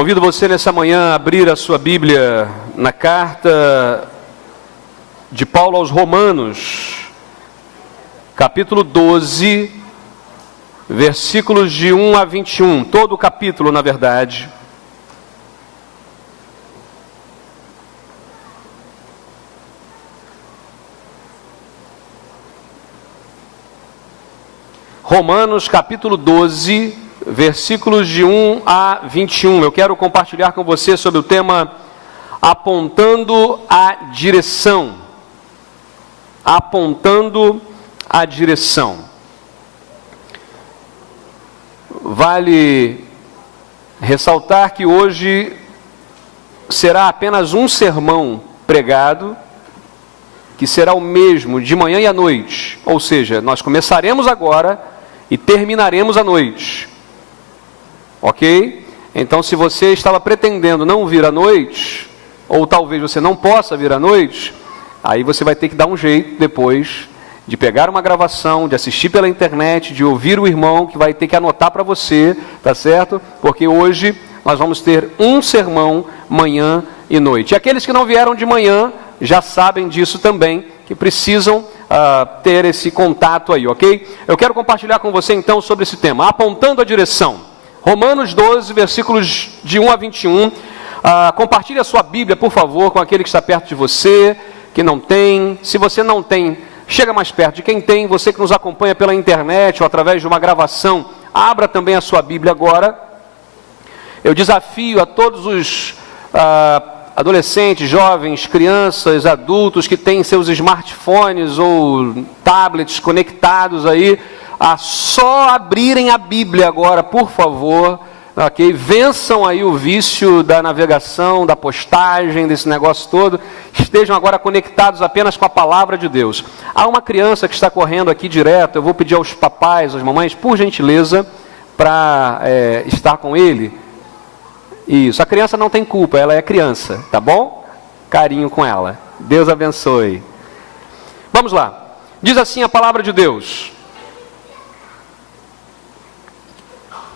Convido você nessa manhã a abrir a sua Bíblia na carta de Paulo aos Romanos, capítulo 12, versículos de 1 a 21, todo o capítulo, na verdade. Romanos, capítulo 12, versículos de 1 a 21. Eu quero compartilhar com você sobre o tema apontando a direção. Apontando a direção. Vale ressaltar que hoje será apenas um sermão pregado, que será o mesmo de manhã e à noite. Ou seja, nós começaremos agora e terminaremos à noite. Ok? Então, se você estava pretendendo não vir à noite, ou talvez você não possa vir à noite, aí você vai ter que dar um jeito depois de pegar uma gravação, de assistir pela internet, de ouvir o irmão que vai ter que anotar para você, tá certo? Porque hoje nós vamos ter um sermão manhã e noite. E aqueles que não vieram de manhã já sabem disso também, que precisam ter esse contato aí, ok? Eu quero compartilhar com você então sobre esse tema, apontando a direção. Romanos 12, versículos de 1 a 21. Compartilhe a sua Bíblia, por favor, com aquele que está perto de você, que não tem. Se você não tem, chega mais perto de quem tem. Você que nos acompanha pela internet ou através de uma gravação, abra também a sua Bíblia agora. Eu desafio a todos os adolescentes, jovens, crianças, adultos que têm seus smartphones ou tablets conectados aí, a só abrirem a Bíblia agora, por favor, ok? Vençam aí o vício da navegação, da postagem, desse negócio todo, estejam agora conectados apenas com a palavra de Deus. Há uma criança que está correndo aqui direto, eu vou pedir aos papais, às mamães, por gentileza, para estar com ele. Isso, a criança não tem culpa, ela é criança, tá bom? Carinho com ela. Deus abençoe. Vamos lá. Diz assim a palavra de Deus.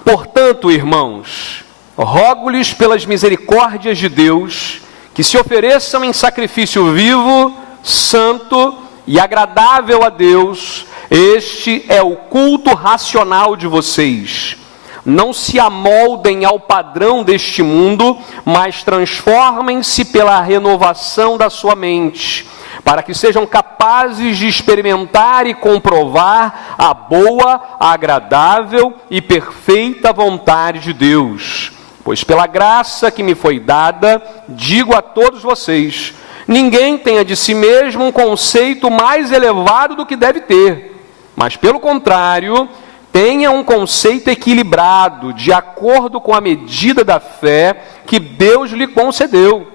Portanto, irmãos, rogo-lhes pelas misericórdias de Deus, que se ofereçam em sacrifício vivo, santo e agradável a Deus. Este é o culto racional de vocês. Não se amoldem ao padrão deste mundo, mas transformem-se pela renovação da sua mente, para que sejam capazes de experimentar e comprovar a boa, agradável e perfeita vontade de Deus. Pois pela graça que me foi dada, digo a todos vocês, ninguém tenha de si mesmo um conceito mais elevado do que deve ter, mas pelo contrário, tenha um conceito equilibrado, de acordo com a medida da fé que Deus lhe concedeu.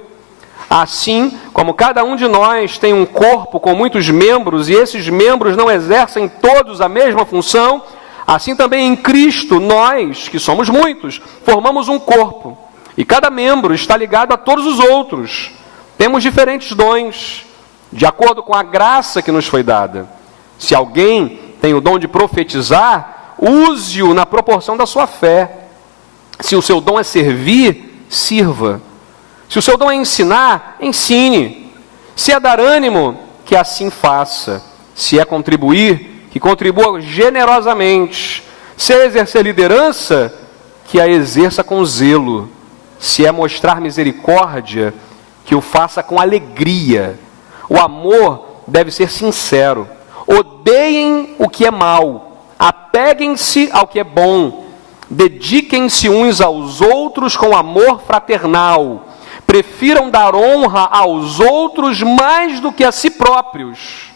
Assim, como cada um de nós tem um corpo com muitos membros, e esses membros não exercem todos a mesma função, assim também em Cristo, nós, que somos muitos, formamos um corpo. E cada membro está ligado a todos os outros. Temos diferentes dons, de acordo com a graça que nos foi dada. Se alguém tem o dom de profetizar, use-o na proporção da sua fé. Se o seu dom é servir, sirva. Se o seu dom é ensinar, ensine. Se é dar ânimo, que assim faça. Se é contribuir, que contribua generosamente. Se é exercer liderança, que a exerça com zelo. Se é mostrar misericórdia, que o faça com alegria. O amor deve ser sincero. Odeiem o que é mal. Apeguem-se ao que é bom, dediquem-se uns aos outros com amor fraternal, prefiram dar honra aos outros mais do que a si próprios.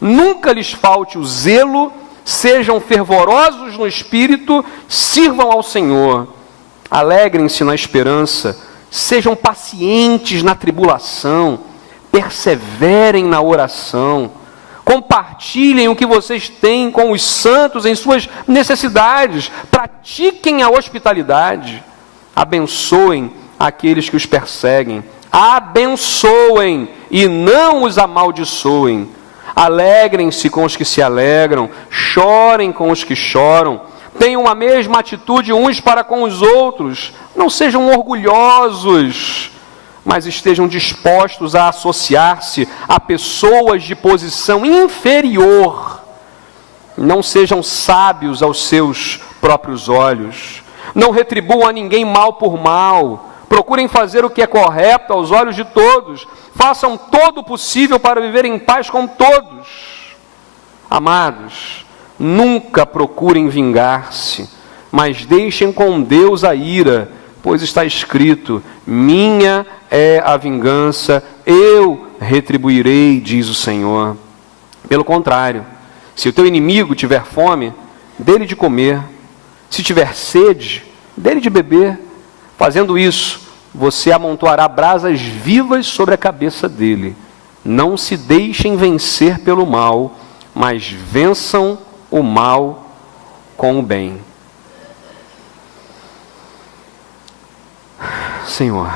Nunca lhes falte o zelo, sejam fervorosos no espírito, sirvam ao Senhor. Alegrem-se na esperança, sejam pacientes na tribulação, perseverem na oração. Compartilhem o que vocês têm com os santos em suas necessidades. Pratiquem a hospitalidade. Abençoem aqueles que os perseguem. Abençoem e não os amaldiçoem. Alegrem-se com os que se alegram. Chorem com os que choram. tenham a mesma atitude uns para com os outros. Não sejam orgulhosos, mas estejam dispostos a associar-se a pessoas de posição inferior. Não sejam sábios aos seus próprios olhos. Não retribuam a ninguém mal por mal. Procurem fazer o que é correto aos olhos de todos. Façam todo o possível para viver em paz com todos. Amados, nunca procurem vingar-se, mas deixem com Deus a ira, pois está escrito: minha é a vingança, eu retribuirei, diz o Senhor. Pelo contrário, se o teu inimigo tiver fome, dê-lhe de comer. Se tiver sede, dê-lhe de beber. Fazendo isso, você amontoará brasas vivas sobre a cabeça dele. Não se deixem vencer pelo mal, mas vençam o mal com o bem. Senhor,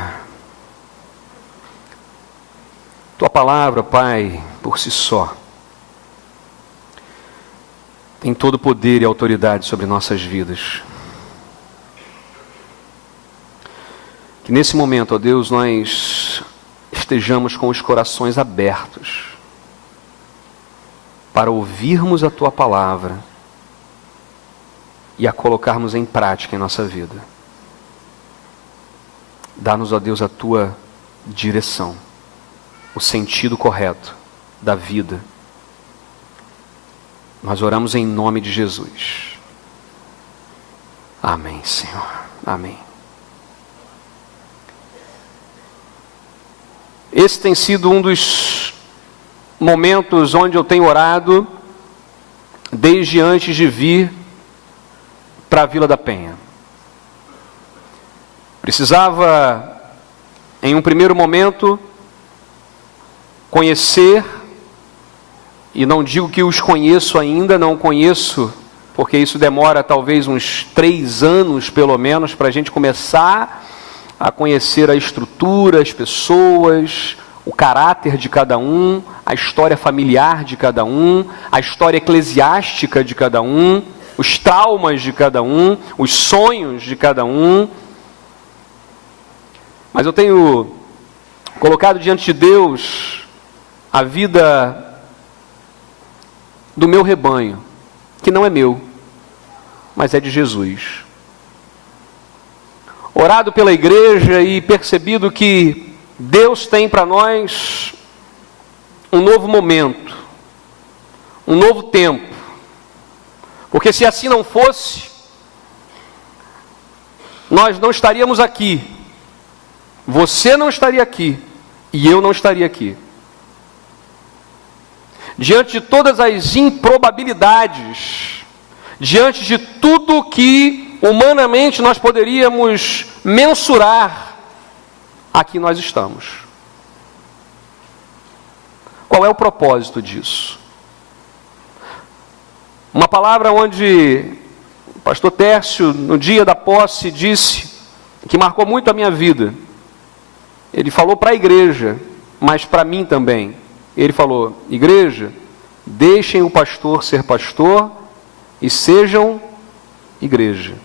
tua palavra, Pai, por si só, tem todo o poder e autoridade sobre nossas vidas. Que nesse momento, ó Deus, nós estejamos com os corações abertos para ouvirmos a tua palavra e a colocarmos em prática em nossa vida. Dá-nos, ó Deus, a tua direção, o sentido correto da vida. Nós oramos em nome de Jesus. Amém, Senhor. Amém. Esse tem sido um dos momentos onde eu tenho orado desde antes de vir para a Vila da Penha. Precisava, em um primeiro momento, conhecer, e não digo que os conheço ainda, não conheço, porque isso demora talvez uns 3 anos, pelo menos, para a gente começar a conhecer a estrutura, as pessoas, o caráter de cada um, a história familiar de cada um, a história eclesiástica de cada um, os traumas de cada um, os sonhos de cada um. Mas eu tenho colocado diante de Deus a vida do meu rebanho, que não é meu, mas é de Jesus. Orado pela igreja e percebido que Deus tem para nós um novo momento, um novo tempo. Porque se assim não fosse, nós não estaríamos aqui. Você não estaria aqui e eu não estaria aqui. Diante de todas as improbabilidades, diante de tudo que humanamente nós poderíamos mensurar, aqui nós estamos. Qual é o propósito disso? Uma palavra onde o pastor Tércio, no dia da posse, disse, que marcou muito a minha vida. Ele falou para a igreja, mas para mim também. Ele falou: igreja, deixem o pastor ser pastor e sejam igreja.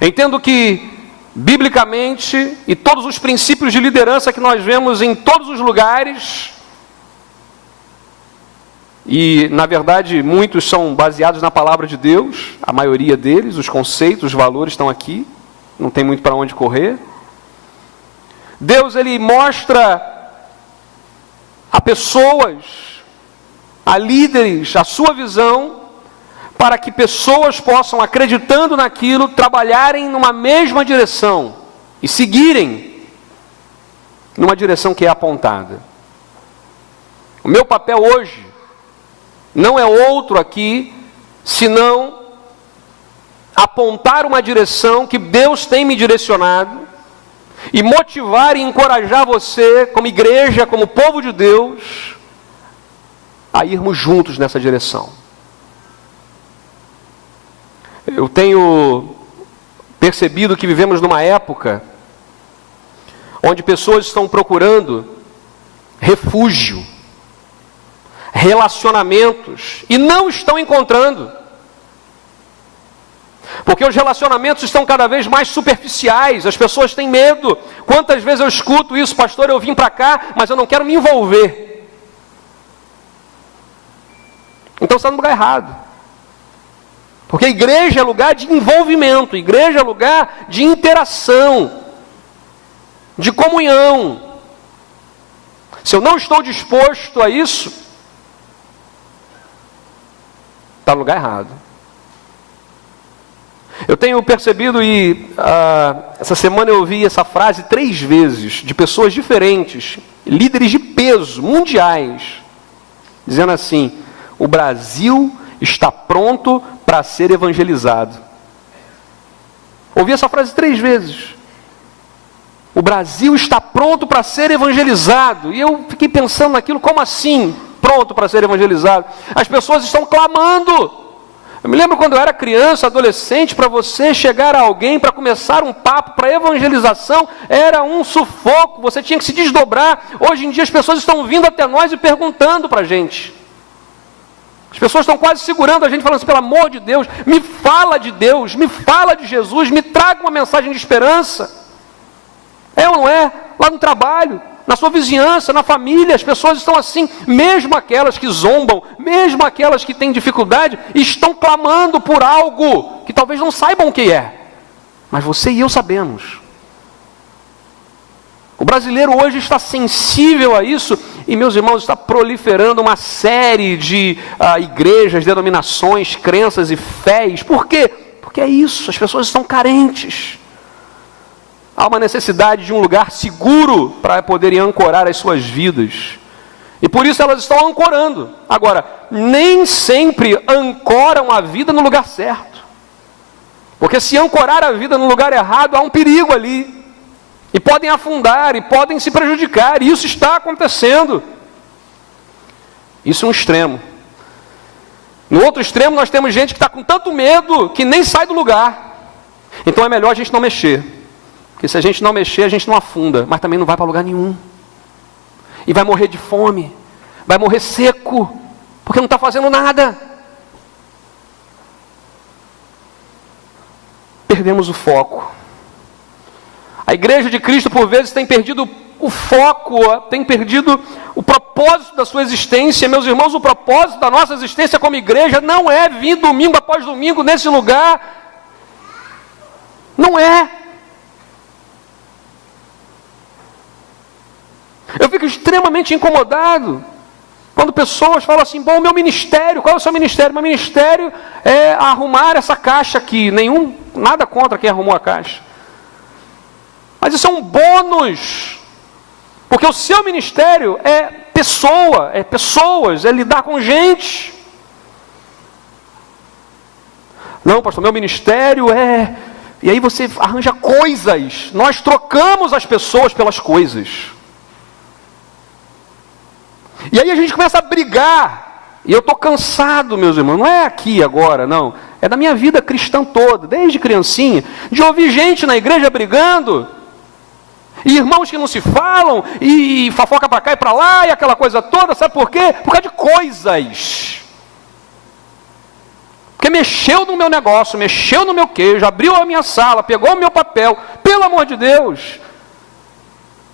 Entendo que, biblicamente, e todos os princípios de liderança que nós vemos em todos os lugares, e, na verdade, muitos são baseados na palavra de Deus, a maioria deles, os conceitos, os valores estão aqui, não tem muito para onde correr. Deus, ele mostra a pessoas, a líderes, a sua visão, para que pessoas possam, acreditando naquilo, trabalharem numa mesma direção e seguirem numa direção que é apontada. O meu papel hoje não é outro aqui, senão apontar uma direção que Deus tem me direcionado e motivar e encorajar você, como igreja, como povo de Deus, a irmos juntos nessa direção. Eu tenho percebido que vivemos numa época onde pessoas estão procurando refúgio, relacionamentos, e não estão encontrando. Porque os relacionamentos estão cada vez mais superficiais, as pessoas têm medo. Quantas vezes eu escuto isso, pastor, eu vim para cá, mas eu não quero me envolver. Então você está no lugar errado. Porque a igreja é lugar de envolvimento, igreja é lugar de interação, de comunhão. Se eu não estou disposto a isso, está no lugar errado. Eu tenho percebido essa semana eu ouvi essa frase 3 vezes, de pessoas diferentes, líderes de peso, mundiais, dizendo assim: o Brasil está pronto para ser evangelizado. Ouvi essa frase 3 vezes. O Brasil está pronto para ser evangelizado. E eu fiquei pensando naquilo, como assim, pronto para ser evangelizado? As pessoas estão clamando. Eu me lembro quando eu era criança, adolescente, para você chegar a alguém, para começar um papo, para evangelização, era um sufoco, você tinha que se desdobrar. Hoje em dia as pessoas estão vindo até nós e perguntando para a gente. As pessoas estão quase segurando a gente, falando assim: pelo amor de Deus, me fala de Deus, me fala de Jesus, me traga uma mensagem de esperança. É ou não é? Lá no trabalho, na sua vizinhança, na família, as pessoas estão assim, mesmo aquelas que zombam, mesmo aquelas que têm dificuldade, estão clamando por algo que talvez não saibam o que é, mas você e eu sabemos. O brasileiro hoje está sensível a isso, e meus irmãos, está proliferando uma série de igrejas, denominações, crenças e fés. Por quê? Porque é isso, as pessoas estão carentes. Há uma necessidade de um lugar seguro para poderem ancorar as suas vidas. E por isso elas estão ancorando. Agora, nem sempre ancoram a vida no lugar certo. Porque se ancorar a vida no lugar errado, há um perigo ali. E podem afundar, e podem se prejudicar. E isso está acontecendo. Isso é um extremo. No outro extremo, nós temos gente que está com tanto medo que nem sai do lugar. Então é melhor a gente não mexer. Porque se a gente não mexer, a gente não afunda, mas também não vai para lugar nenhum. E vai morrer de fome, vai morrer seco, porque não está fazendo nada. Perdemos o foco. A igreja de Cristo, por vezes, tem perdido o foco, tem perdido o propósito da sua existência. Meus irmãos, o propósito da nossa existência como igreja não é vir domingo após domingo nesse lugar. Não é. Eu fico extremamente incomodado quando pessoas falam assim: bom, meu ministério, qual é o seu ministério? Meu ministério é arrumar essa caixa aqui. Nada contra quem arrumou a caixa. Mas isso é um bônus. Porque o seu ministério é pessoas, é lidar com gente. Não, pastor, meu ministério é... E aí você arranja coisas. Nós trocamos as pessoas pelas coisas. E aí a gente começa a brigar. E eu estou cansado, meus irmãos. Não é aqui agora, não. É da minha vida cristã toda, desde criancinha, de ouvir gente na igreja brigando. E irmãos que não se falam, e fofoca para cá e para lá, e aquela coisa toda. Sabe por quê? Por causa de coisas. Porque mexeu no meu negócio, mexeu no meu queijo, abriu a minha sala, pegou o meu papel. Pelo amor de Deus.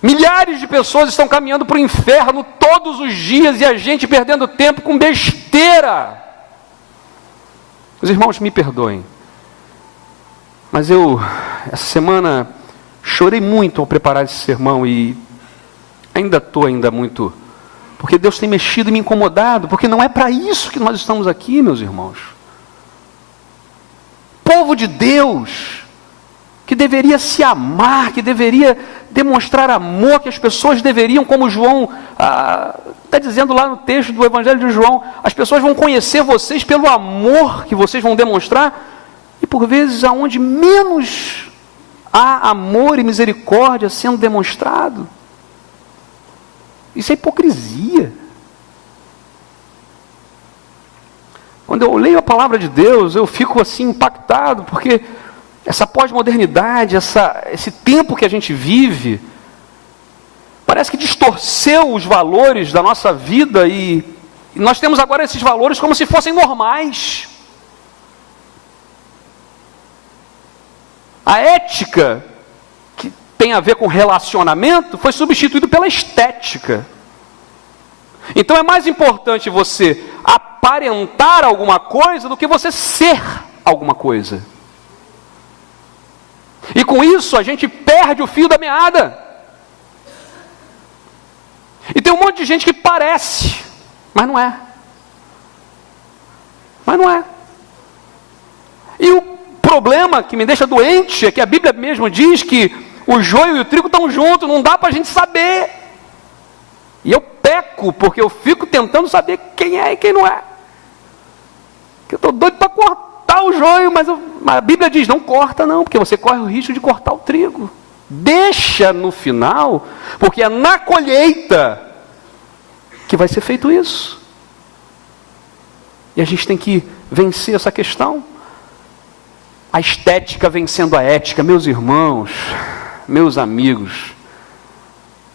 Milhares de pessoas estão caminhando para o inferno todos os dias e a gente perdendo tempo com besteira. Os irmãos me perdoem, mas essa semana, chorei muito ao preparar esse sermão e ainda estou muito, porque Deus tem mexido e me incomodado, porque não é para isso que nós estamos aqui, meus irmãos. Povo de Deus, que deveria se amar, que deveria demonstrar amor, que as pessoas deveriam, como João está dizendo lá no texto do Evangelho de João, as pessoas vão conhecer vocês pelo amor que vocês vão demonstrar, e por vezes aonde menos há amor e misericórdia sendo demonstrado. Isso é hipocrisia. Quando eu leio a palavra de Deus, eu fico assim impactado, porque essa pós-modernidade, esse tempo que a gente vive, parece que distorceu os valores da nossa vida e nós temos agora esses valores como se fossem normais. A ética, que tem a ver com relacionamento, foi substituída pela estética. Então é mais importante você aparentar alguma coisa do que você ser alguma coisa. E com isso a gente perde o fio da meada. E tem um monte de gente que parece, mas não é. Mas não é. E o problema que me deixa doente é que a Bíblia mesmo diz que o joio e o trigo estão juntos, não dá para a gente saber. E eu peco, porque eu fico tentando saber quem é e quem não é. Eu estou doido para cortar o joio, mas a Bíblia diz, não corta não, porque você corre o risco de cortar o trigo. Deixa no final, porque é na colheita que vai ser feito isso. E a gente tem que vencer essa questão. A estética vencendo a ética. Meus irmãos, meus amigos,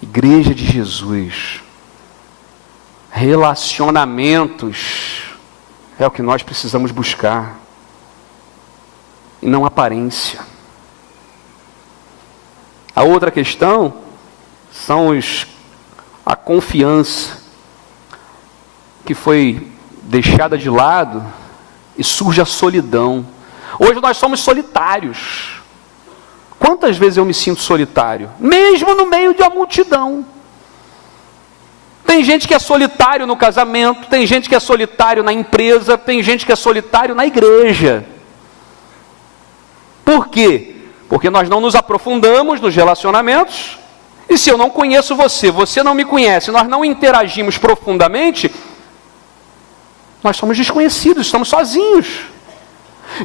Igreja de Jesus, relacionamentos é o que nós precisamos buscar, e não aparência. A outra questão a confiança, que foi deixada de lado, e surge a solidão. Hoje nós somos solitários. Quantas vezes eu me sinto solitário? Mesmo no meio de uma multidão. Tem gente que é solitário no casamento, tem gente que é solitário na empresa, tem gente que é solitário na igreja. Por quê? Porque nós não nos aprofundamos nos relacionamentos, e se eu não conheço você, você não me conhece, nós não interagimos profundamente, nós somos desconhecidos, estamos sozinhos.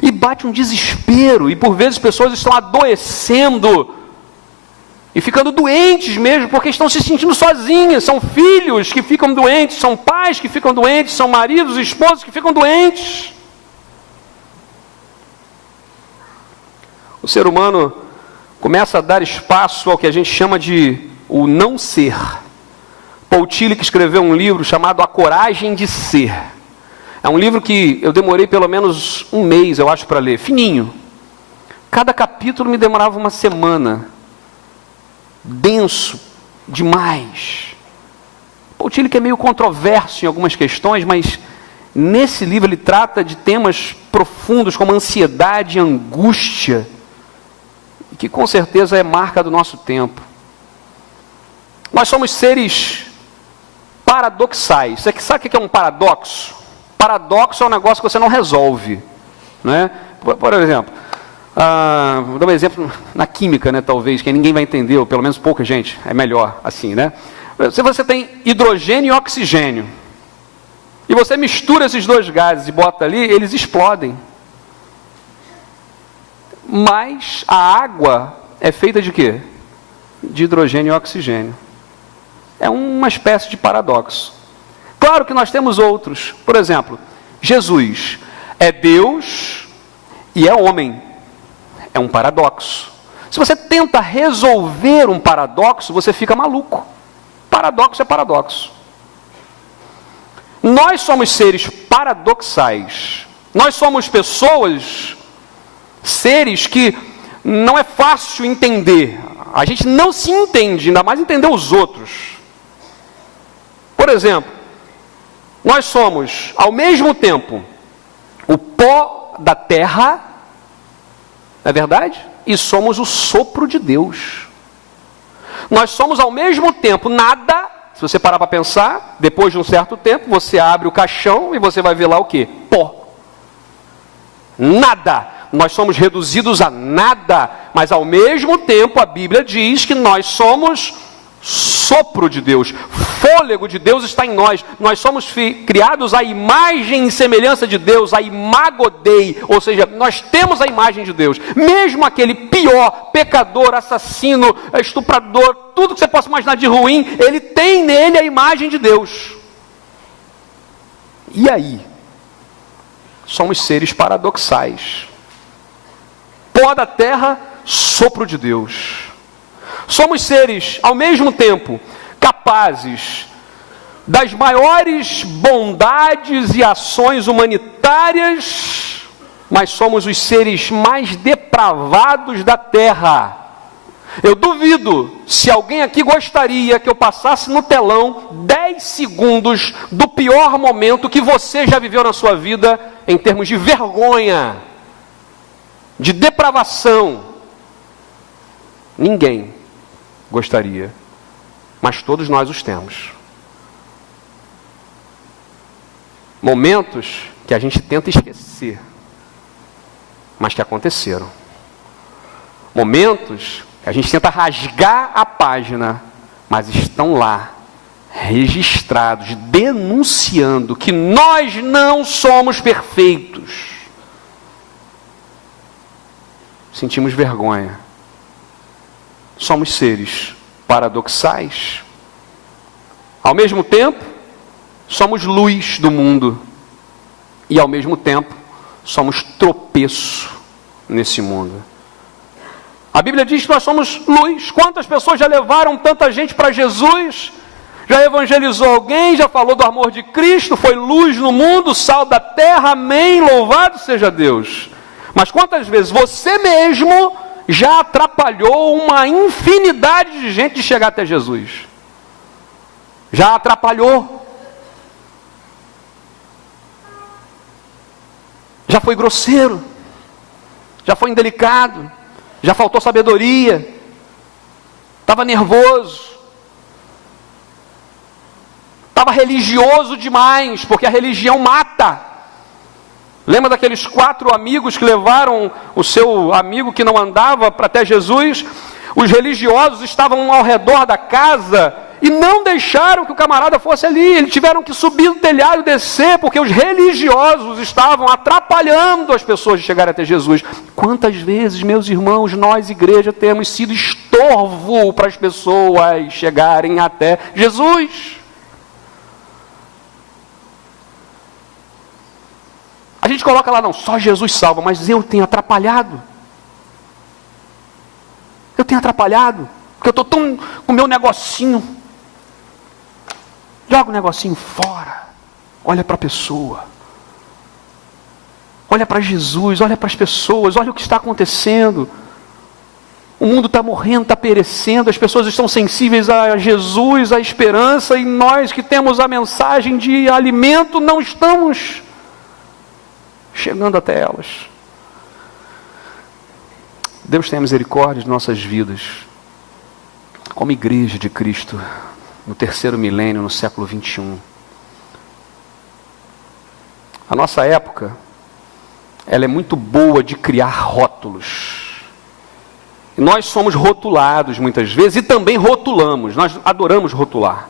E bate um desespero, e por vezes pessoas estão adoecendo, e ficando doentes mesmo, porque estão se sentindo sozinhas. São filhos que ficam doentes, são pais que ficam doentes, são maridos e esposas que ficam doentes. O ser humano começa a dar espaço ao que a gente chama de o não ser. Paul Tillich escreveu um livro chamado A Coragem de Ser. É um livro que eu demorei pelo menos um mês, eu acho, para ler. Fininho. Cada capítulo me demorava uma semana. Denso demais. Paul Tillich é meio controverso em algumas questões, mas nesse livro ele trata de temas profundos como ansiedade e angústia, que com certeza é marca do nosso tempo. Nós somos seres paradoxais. Você sabe o que é um paradoxo? Paradoxo é um negócio que você não resolve, né? Por exemplo, vou dar um exemplo na química, né, talvez, que ninguém vai entender, ou pelo menos pouca gente, é melhor assim, né? Se você tem hidrogênio e oxigênio, e você mistura esses dois gases e bota ali, eles explodem. Mas a água é feita de quê? De hidrogênio e oxigênio. É uma espécie de paradoxo. Claro que nós temos outros. Por exemplo, Jesus é Deus e é homem. É um paradoxo. Se você tenta resolver um paradoxo, você fica maluco. Paradoxo é paradoxo. Nós somos seres paradoxais. Nós somos pessoas, seres que não é fácil entender. A gente não se entende, ainda mais entender os outros. Por exemplo, nós somos, ao mesmo tempo, o pó da terra, não é verdade? E somos o sopro de Deus. Nós somos, ao mesmo tempo, nada. Se você parar para pensar, depois de um certo tempo, você abre o caixão e você vai ver lá o quê? Pó. Nada. Nós somos reduzidos a nada, mas ao mesmo tempo a Bíblia diz que nós somos sopro de Deus, fôlego de Deus está em nós. Nós somos criados à imagem e semelhança de Deus, a imago Dei, ou seja, nós temos a imagem de Deus. Mesmo aquele pior, pecador, assassino, estuprador, tudo que você possa imaginar de ruim, ele tem nele a imagem de Deus. E aí? Somos seres paradoxais. Pó da terra, sopro de Deus. Somos seres, ao mesmo tempo, capazes das maiores bondades e ações humanitárias mas somos os seres mais depravados da terra. Eu duvido se alguém aqui gostaria que eu passasse no telão 10 segundos do pior momento que você já viveu na sua vida, em termos de vergonha, de depravação. Ninguém gostaria, mas todos nós os temos. Momentos que a gente tenta esquecer, mas que aconteceram. Momentos que a gente tenta rasgar a página, mas estão lá, registrados, denunciando que nós não somos perfeitos. Sentimos vergonha. Somos seres paradoxais. Ao mesmo tempo, somos luz do mundo. E ao mesmo tempo, somos tropeço nesse mundo. A Bíblia diz que nós somos luz. Quantas pessoas já levaram tanta gente para Jesus? Já evangelizou alguém? Já falou do amor de Cristo? Foi luz no mundo, sal da terra? Amém, louvado seja Deus. Mas quantas vezes você mesmo já atrapalhou uma infinidade de gente de chegar até Jesus? Já atrapalhou? Já foi grosseiro? Já foi indelicado? Já faltou sabedoria? Estava nervoso? Estava religioso demais, porque a religião mata. Lembra daqueles 4 amigos que levaram o seu amigo que não andava para até Jesus? Os religiosos estavam ao redor da casa e não deixaram que o camarada fosse ali. Eles tiveram que subir no telhado e descer, porque os religiosos estavam atrapalhando as pessoas de chegarem até Jesus. Quantas vezes, meus irmãos, nós, igreja, temos sido estorvo para as pessoas chegarem até Jesus? A gente coloca lá, não, só Jesus salva, mas eu tenho atrapalhado. Eu tenho atrapalhado, porque eu estou tão com o meu negocinho. Joga o negocinho fora. Olha para a pessoa. Olha para Jesus, olha para as pessoas, olha o que está acontecendo. O mundo está morrendo, está perecendo, as pessoas estão sensíveis a Jesus, à esperança, e nós que temos a mensagem de alimento não estamos chegando até elas. Deus tenha misericórdia de nossas vidas, como igreja de Cristo, no 3º milênio, no século 21. A nossa época, ela é muito boa de criar rótulos. E nós somos rotulados muitas vezes e também rotulamos, nós adoramos rotular.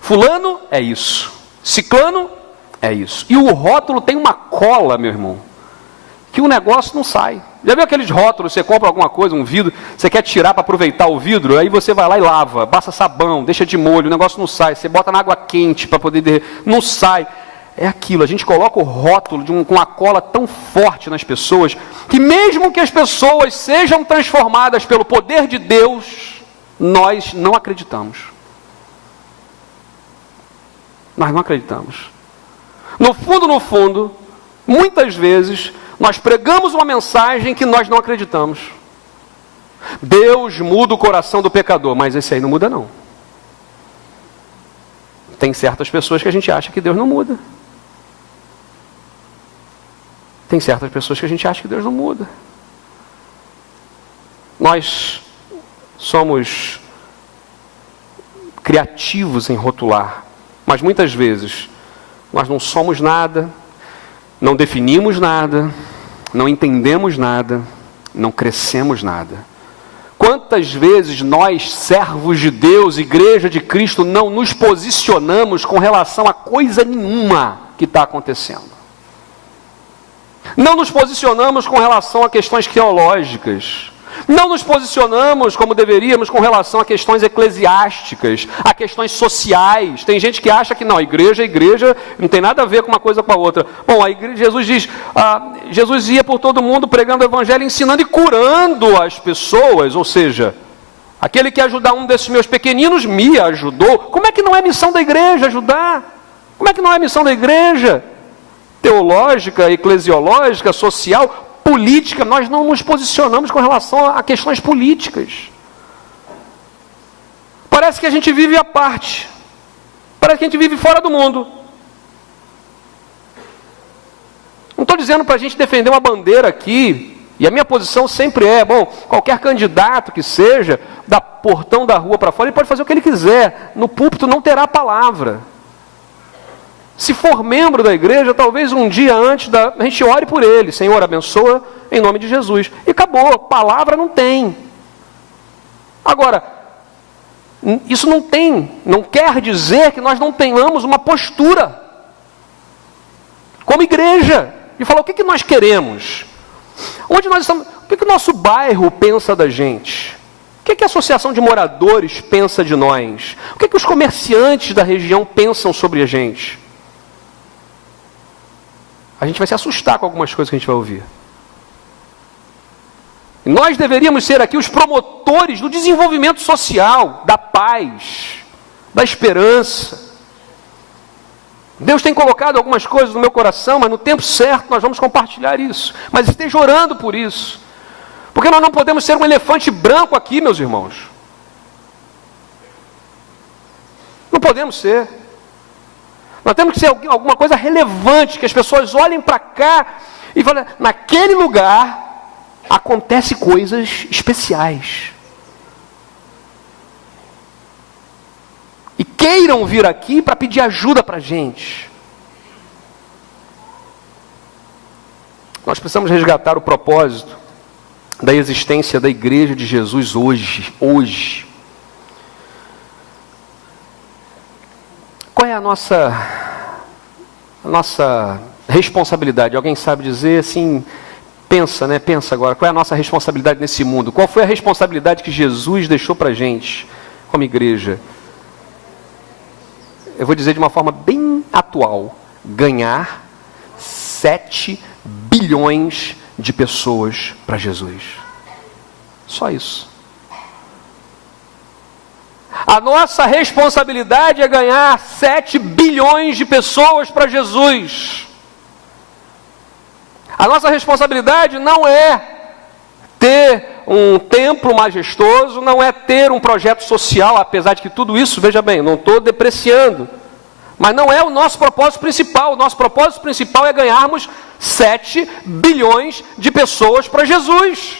Fulano é isso, ciclano é isso. E o rótulo tem uma cola, meu irmão, que o negócio não sai. Já viu aqueles rótulos, você compra alguma coisa, um vidro, você quer tirar para aproveitar o vidro, aí você vai lá e lava, passa sabão, deixa de molho, o negócio não sai, você bota na água quente para poder não sai. É aquilo, a gente coloca o rótulo com uma cola tão forte nas pessoas, que mesmo que as pessoas sejam transformadas pelo poder de Deus, nós não acreditamos. Nós não acreditamos. No fundo, muitas vezes, nós pregamos uma mensagem que nós não acreditamos. Deus muda o coração do pecador, mas esse aí não muda não. Tem certas pessoas que a gente acha que Deus não muda. Tem certas pessoas que a gente acha que Deus não muda. Nós somos criativos em rotular, mas muitas vezes nós não somos nada, não definimos nada, não entendemos nada, não crescemos nada. Quantas vezes nós, servos de Deus, igreja de Cristo, não nos posicionamos com relação a coisa nenhuma que está acontecendo? Não nos posicionamos com relação a questões teológicas. Não nos posicionamos como deveríamos com relação a questões eclesiásticas, a questões sociais. Tem gente que acha que não, a igreja não tem nada a ver com uma coisa com a outra. Bom, a igreja, Jesus diz, Jesus ia por todo mundo pregando o evangelho, ensinando e curando as pessoas. Ou seja, aquele que ajudar um desses meus pequeninos me ajudou. Como é que não é missão da igreja ajudar? Como é que não é missão da igreja teológica, eclesiológica, social, política. Nós não nos posicionamos com relação a questões políticas. Parece que a gente vive à parte. Parece que a gente vive fora do mundo. Não estou dizendo para a gente defender uma bandeira aqui, e a minha posição sempre é, qualquer candidato que seja, da portão da rua para fora, ele pode fazer o que ele quiser. No púlpito não terá palavra. Se for membro da igreja, talvez um dia antes, a gente ore por ele. Senhor, abençoa em nome de Jesus. E acabou, palavra não tem. Agora, isso não quer dizer que nós não tenhamos uma postura, como igreja, de falar o que nós queremos. Onde nós estamos, o que o nosso bairro pensa da gente? O que a associação de moradores pensa de nós? O que os comerciantes da região pensam sobre a gente? A gente vai se assustar com algumas coisas que a gente vai ouvir. E nós deveríamos ser aqui os promotores do desenvolvimento social, da paz, da esperança. Deus tem colocado algumas coisas no meu coração, mas no tempo certo nós vamos compartilhar isso. Mas esteja orando por isso. Porque nós não podemos ser um elefante branco aqui, meus irmãos. Não podemos ser. Nós temos que ser alguma coisa relevante, que as pessoas olhem para cá e falem, naquele lugar acontecem coisas especiais. E queiram vir aqui para pedir ajuda para a gente. Nós precisamos resgatar o propósito da existência da Igreja de Jesus hoje. Qual é a nossa responsabilidade? Alguém sabe dizer assim, pensa agora, qual é a nossa responsabilidade nesse mundo? Qual foi a responsabilidade que Jesus deixou para a gente, como igreja? Eu vou dizer de uma forma bem atual, ganhar 7 bilhões de pessoas para Jesus. Só isso. A nossa responsabilidade é ganhar 7 bilhões de pessoas para Jesus. A nossa responsabilidade não é ter um templo majestoso, não é ter um projeto social, apesar de que tudo isso, veja bem, não estou depreciando, mas não é o nosso propósito principal. O nosso propósito principal é ganharmos 7 bilhões de pessoas para Jesus.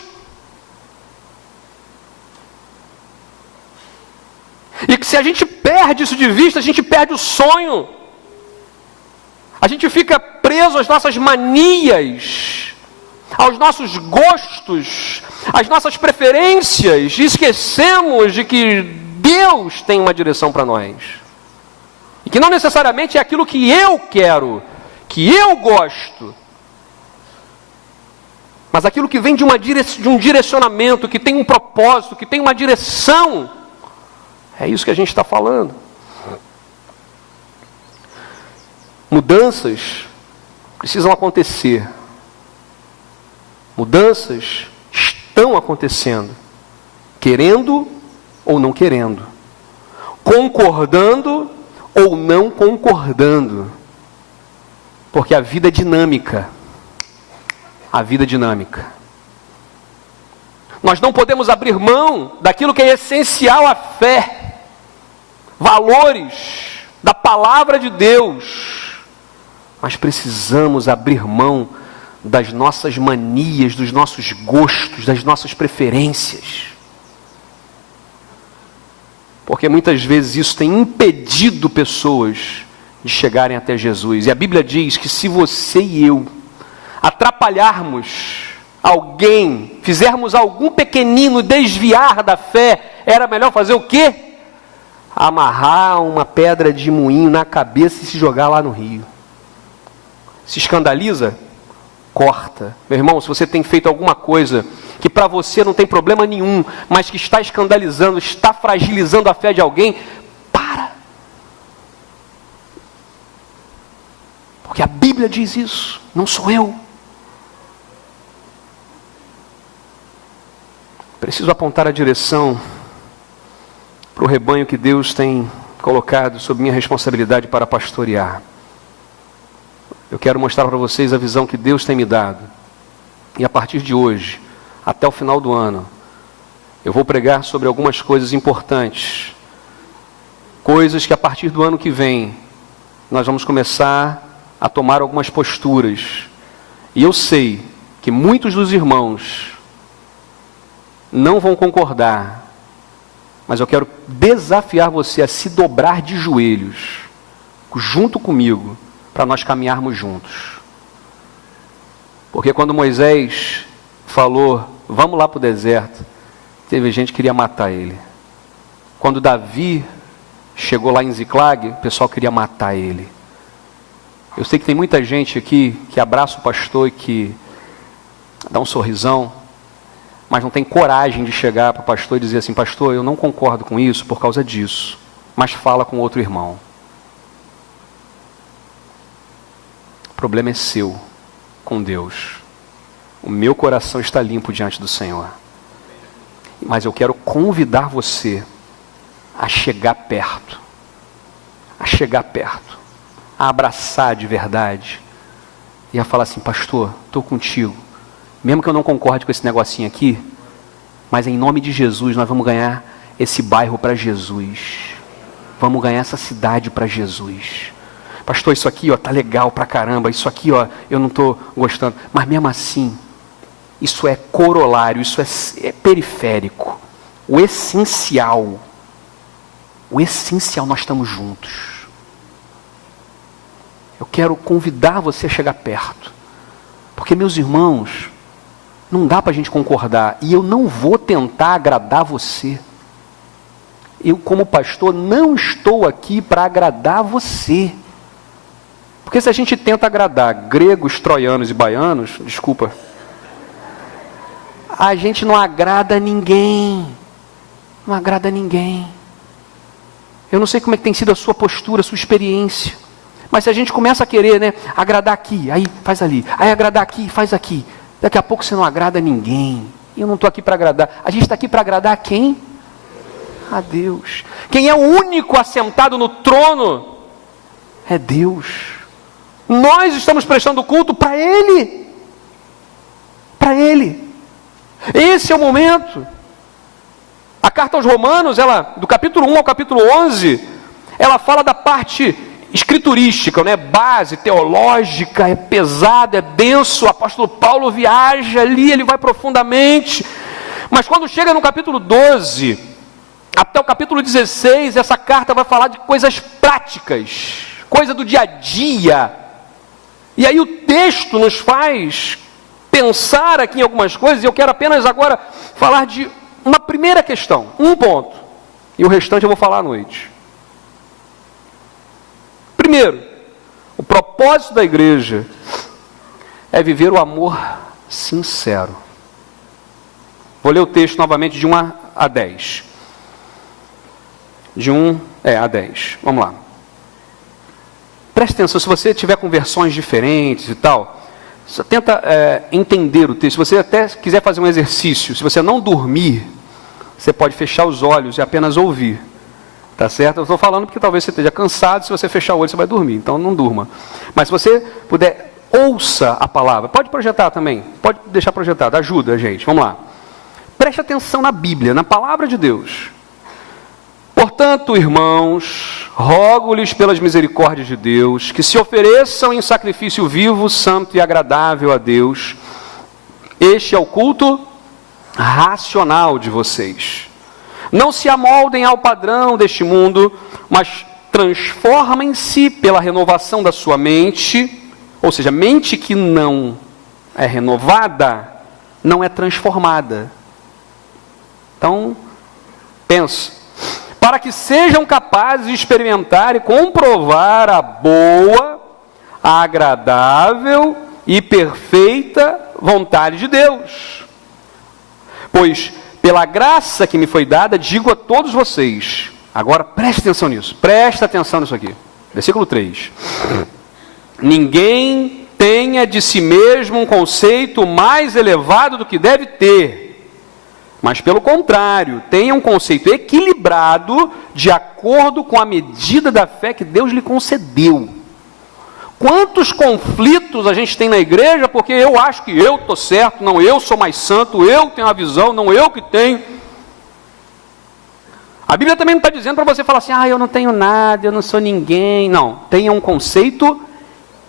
E que se a gente perde isso de vista, a gente perde o sonho. A gente fica preso às nossas manias, aos nossos gostos, às nossas preferências, e esquecemos de que Deus tem uma direção para nós. E que não necessariamente é aquilo que eu quero, que eu gosto, mas aquilo que vem de um direcionamento, que tem um propósito, que tem uma direção. É isso que a gente está falando. Mudanças precisam acontecer. Mudanças estão acontecendo. Querendo ou não querendo. Concordando ou não concordando. Porque a vida é dinâmica. A vida é dinâmica. Nós não podemos abrir mão daquilo que é essencial à fé. Valores da palavra de Deus. Mas precisamos abrir mão das nossas manias, dos nossos gostos, das nossas preferências. Porque muitas vezes isso tem impedido pessoas de chegarem até Jesus. E a Bíblia diz que se você e eu atrapalharmos alguém, fizermos algum pequenino desviar da fé, era melhor fazer o quê? Amarrar uma pedra de moinho na cabeça e se jogar lá no rio. Se escandaliza? Corta. Meu irmão, se você tem feito alguma coisa que para você não tem problema nenhum, mas que está escandalizando, está fragilizando a fé de alguém, para. Porque a Bíblia diz isso, não sou eu. Preciso apontar a direção para o rebanho que Deus tem colocado sob minha responsabilidade para pastorear. eu quero mostrar para vocês a visão que Deus tem me dado. E a partir de hoje, até o final do ano, eu vou pregar sobre algumas coisas importantes. Coisas que a partir do ano que vem, nós vamos começar a tomar algumas posturas. E eu sei que muitos dos irmãos não vão concordar, mas eu quero desafiar você a se dobrar de joelhos, junto comigo, para nós caminharmos juntos. Porque quando Moisés falou, vamos lá para o deserto, teve gente que queria matar ele. Quando Davi chegou lá em Ziclag, o pessoal queria matar ele. Eu sei que tem muita gente aqui que abraça o pastor e que dá um sorrisão, mas não tem coragem de chegar para o pastor e dizer assim, pastor, eu não concordo com isso por causa disso, mas fala com outro irmão. O problema é seu, com Deus. O meu coração está limpo diante do Senhor. Mas eu quero convidar você a chegar perto, a abraçar de verdade e a falar assim, pastor, estou contigo. Mesmo que eu não concorde com esse negocinho aqui, mas em nome de Jesus nós vamos ganhar esse bairro para Jesus. Vamos ganhar essa cidade para Jesus. Pastor, isso aqui ó, tá legal pra caramba, isso aqui ó, eu não estou gostando. Mas mesmo assim, isso é corolário, isso é periférico. O essencial, nós estamos juntos. Eu quero convidar você a chegar perto. Porque, meus irmãos, não dá para a gente concordar. E eu não vou tentar agradar você. Eu, como pastor, não estou aqui para agradar você. Porque se a gente tenta agradar gregos, troianos e baianos, desculpa, a gente não agrada ninguém. Não agrada ninguém. Eu não sei como é que tem sido a sua postura, a sua experiência. Mas se a gente começa a querer, né, agradar aqui, aí faz ali. Aí agradar aqui, faz aqui. Daqui a pouco você não agrada ninguém. Eu não estou aqui para agradar. A gente está aqui para agradar a quem? A Deus. Quem é o único assentado no trono é Deus. Nós estamos prestando culto para Ele. Para Ele. Esse é o momento. A carta aos Romanos, ela, do capítulo 1 ao capítulo 11, ela fala da parte escriturística, né? Base teológica, é pesado, é denso. O apóstolo Paulo viaja ali, ele vai profundamente. Mas quando chega no capítulo 12, até o capítulo 16, essa carta vai falar de coisas práticas, coisa do dia a dia. E aí o texto nos faz pensar aqui em algumas coisas, e eu quero apenas agora falar de uma primeira questão, um ponto, e o restante eu vou falar à noite. Primeiro, o propósito da igreja é viver o amor sincero. Vou ler o texto novamente de 1 a 10. De 1 a 10. Vamos lá. Preste atenção, se você tiver com versões diferentes e tal, só tenta entender o texto. Se você até quiser fazer um exercício, se você não dormir, você pode fechar os olhos e apenas ouvir. Tá certo? Eu estou falando porque talvez você esteja cansado, se você fechar o olho você vai dormir, então não durma. Mas se você puder, ouça a palavra. Pode projetar também, pode deixar projetado, ajuda a gente. Vamos lá. Preste atenção na Bíblia, na palavra de Deus. Portanto, irmãos, rogo-lhes pelas misericórdias de Deus, que se ofereçam em sacrifício vivo, santo e agradável a Deus. Este é o culto racional de vocês. Não se amoldem ao padrão deste mundo, mas transformem-se pela renovação da sua mente, ou seja, mente que não é renovada, não é transformada. Então, pensa. Para que sejam capazes de experimentar e comprovar a boa, a agradável e perfeita vontade de Deus. Pois, pela graça que me foi dada, digo a todos vocês. Agora, preste atenção nisso. Preste atenção nisso aqui. Versículo 3. Ninguém tenha de si mesmo um conceito mais elevado do que deve ter. Mas, pelo contrário, tenha um conceito equilibrado de acordo com a medida da fé que Deus lhe concedeu. Quantos conflitos a gente tem na igreja porque eu acho que eu estou certo, não, eu sou mais santo, eu tenho a visão, não eu que tenho. A Bíblia também não está dizendo para você falar assim, eu não tenho nada, eu não sou ninguém. Não, tenha um conceito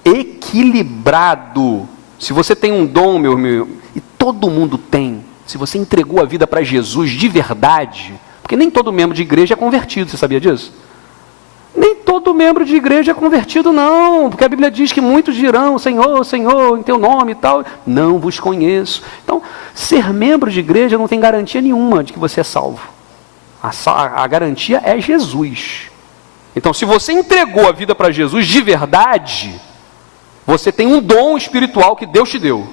equilibrado. Se você tem um dom, meu irmão, e todo mundo tem, se você entregou a vida para Jesus de verdade, porque nem todo membro de igreja é convertido, você sabia disso? Nem todo membro de igreja é convertido, não, porque a Bíblia diz que muitos dirão, Senhor, Senhor, em teu nome e tal, não vos conheço. Então, ser membro de igreja não tem garantia nenhuma de que você é salvo. A garantia é Jesus. Então, se você entregou a vida para Jesus de verdade, você tem um dom espiritual que Deus te deu.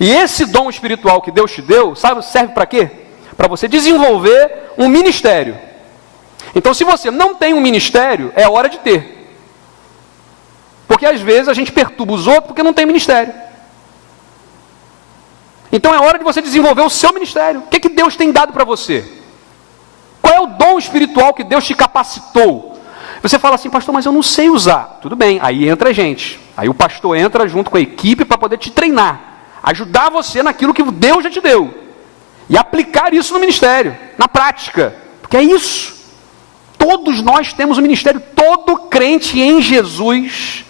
E esse dom espiritual que Deus te deu, sabe, serve para quê? Para você desenvolver um ministério. Então, se você não tem um ministério, é hora de ter. Porque às vezes a gente perturba os outros porque não tem ministério. Então é hora de você desenvolver o seu ministério. O que Deus tem dado para você? Qual é o dom espiritual que Deus te capacitou? Você fala assim, pastor, mas eu não sei usar. Tudo bem, aí entra a gente. Aí o pastor entra junto com a equipe para poder te treinar. Ajudar você naquilo que Deus já te deu. E aplicar isso no ministério, na prática. Porque é isso. Todos nós temos um ministério. Todo crente em Jesus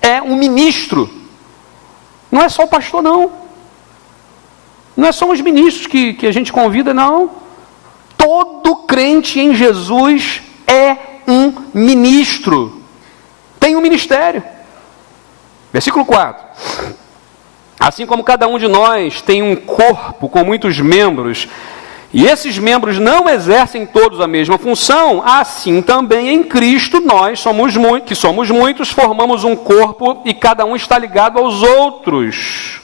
é um ministro. Não é só o pastor, não. Não é só os ministros que a gente convida, não. Todo crente em Jesus é um ministro. Tem um ministério. Versículo 4. Assim como cada um de nós tem um corpo com muitos membros, e esses membros não exercem todos a mesma função, assim também em Cristo nós que somos muitos, formamos um corpo e cada um está ligado aos outros.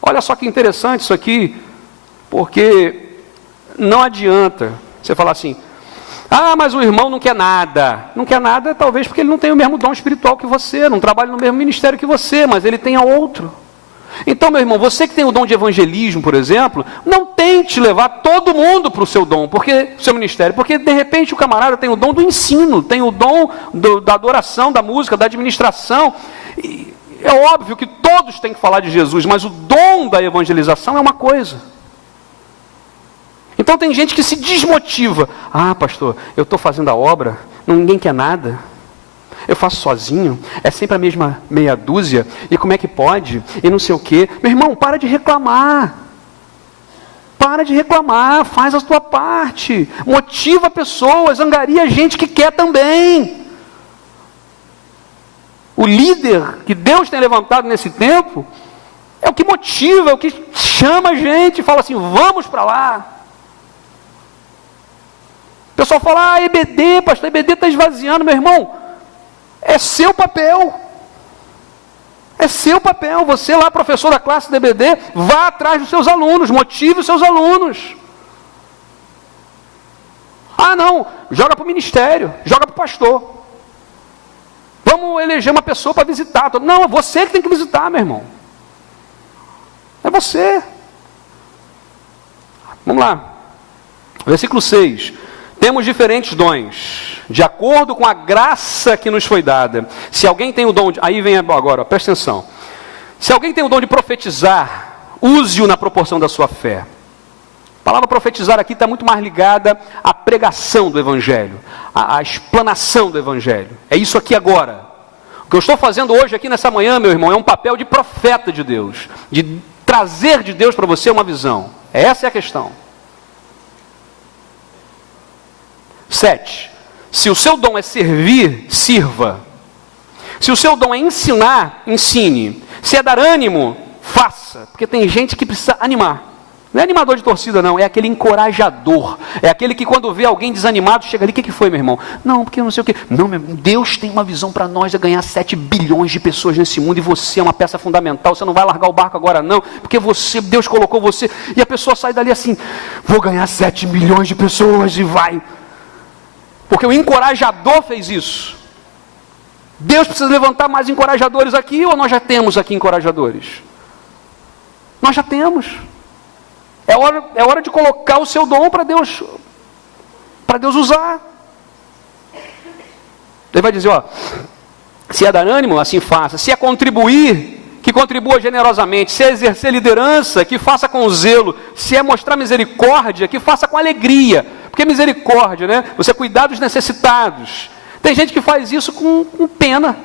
Olha só que interessante isso aqui, porque não adianta você falar assim, mas o irmão não quer nada. Não quer nada talvez porque ele não tem o mesmo dom espiritual que você, não trabalha no mesmo ministério que você, mas ele tem a outro. Então, meu irmão, você que tem o dom de evangelismo, por exemplo, não tente levar todo mundo para o seu dom, seu ministério, porque de repente o camarada tem o dom do ensino, tem o dom da adoração, da música, da administração. E é óbvio que todos têm que falar de Jesus, mas o dom da evangelização é uma coisa. Então tem gente que se desmotiva. Pastor, eu estou fazendo a obra, ninguém quer nada. Eu faço sozinho, é sempre a mesma meia dúzia, e como é que pode? E não sei o quê. Meu irmão, para de reclamar. Para de reclamar, faz a tua parte. Motiva pessoas, angaria gente que quer também. O líder que Deus tem levantado nesse tempo, é o que motiva, é o que chama a gente, fala assim, vamos para lá. O pessoal fala, EBD, pastor, EBD está esvaziando, meu irmão. É seu papel. É seu papel. Você lá, professor da classe do EBD, vá atrás dos seus alunos, motive os seus alunos. Não, joga para o ministério, joga para o pastor. Vamos eleger uma pessoa para visitar. Não, é você que tem que visitar, meu irmão. É você. Vamos lá. Versículo 6. Temos diferentes dons, de acordo com a graça que nos foi dada. Se alguém tem o dom de... Aí vem agora, presta atenção. Se alguém tem o dom de profetizar, use-o na proporção da sua fé. A palavra profetizar aqui está muito mais ligada à pregação do Evangelho, à explanação do Evangelho. É isso aqui agora. O que eu estou fazendo hoje aqui nessa manhã, meu irmão, é um papel de profeta de Deus, de trazer de Deus para você uma visão. Essa é a questão. 7. Se o seu dom é servir, sirva. Se o seu dom é ensinar, ensine. Se é dar ânimo, faça. Porque tem gente que precisa animar. Não é animador de torcida, não. É aquele encorajador. É aquele que quando vê alguém desanimado, chega ali, o que foi, meu irmão? Não, porque eu não sei o quê. Não, meu irmão, Deus tem uma visão para nós, é ganhar 7 bilhões de pessoas nesse mundo, e você é uma peça fundamental. Você não vai largar o barco agora, não. Porque Deus colocou você. E a pessoa sai dali assim, vou ganhar 7 milhões de pessoas, e vai. Porque o encorajador fez isso. Deus precisa levantar mais encorajadores aqui, ou nós já temos aqui encorajadores? Nós já temos. É hora de colocar o seu dom para Deus usar. Ele vai dizer, Se é dar ânimo, assim faça. Se é contribuir, que contribua generosamente. Se é exercer liderança, que faça com zelo. Se é mostrar misericórdia, que faça com alegria. Porque misericórdia, né? Você cuidar dos necessitados. Tem gente que faz isso com pena.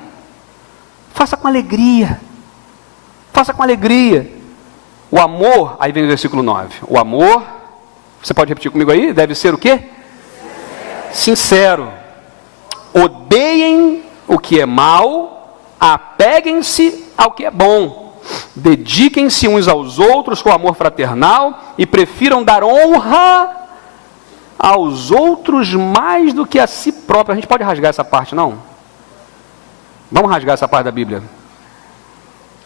Faça com alegria. Faça com alegria. O amor, aí vem o versículo 9. O amor, você pode repetir comigo aí? Deve ser o quê? Sincero. Odeiem o que é mal, apeguem-se ao que é bom. Dediquem-se uns aos outros com amor fraternal e prefiram dar honra aos outros mais do que a si próprio. A gente pode rasgar essa parte, não? Vamos rasgar essa parte da Bíblia.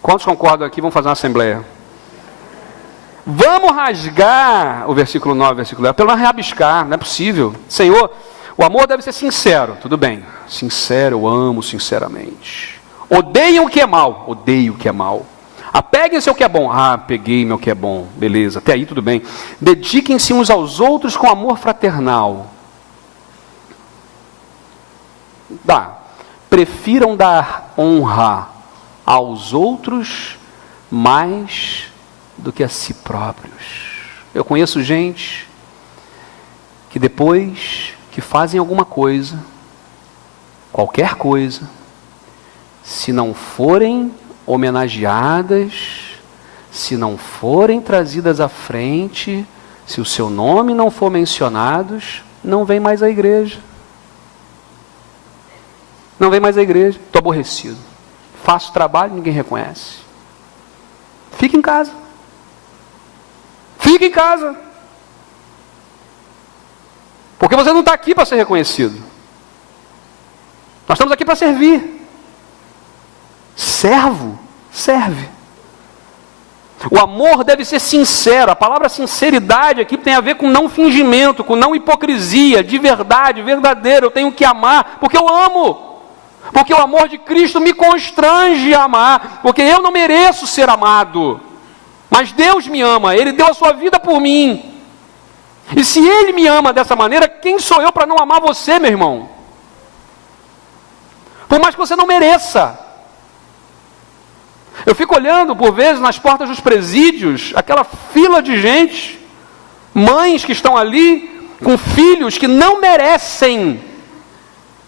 Quantos concordam aqui? Vamos fazer uma assembleia. Vamos rasgar o versículo 9, versículo 10. Pelo menos rabiscar, não é possível. Senhor, o amor deve ser sincero. Tudo bem. Sincero, eu amo sinceramente. Odeiam o que é mal. Odeio o que é mal. Apeguem-se ao que é bom. Peguei-me ao que é bom. Beleza, até aí tudo bem. Dediquem-se uns aos outros com amor fraternal. Prefiram dar honra aos outros mais do que a si próprios. Eu conheço gente que depois que fazem alguma coisa, qualquer coisa, se não forem homenageadas, se não forem trazidas à frente, se o seu nome não for mencionado, não vem mais à igreja. Não vem mais à igreja. Estou aborrecido. Faço trabalho e ninguém reconhece. Fique em casa. Fique em casa. Porque você não está aqui para ser reconhecido. Nós estamos aqui para servir. Servo, serve. O amor deve ser sincero. A palavra sinceridade aqui tem a ver com não fingimento, com não hipocrisia, de verdade, verdadeiro. Eu tenho que amar porque eu amo. Porque o amor de Cristo me constrange a amar. Porque eu não mereço ser amado. Mas Deus me ama. Ele deu a sua vida por mim. E se Ele me ama dessa maneira, quem sou eu para não amar você, meu irmão? Por mais que você não mereça. Eu fico olhando, por vezes, nas portas dos presídios, aquela fila de gente, mães que estão ali, com filhos que não merecem.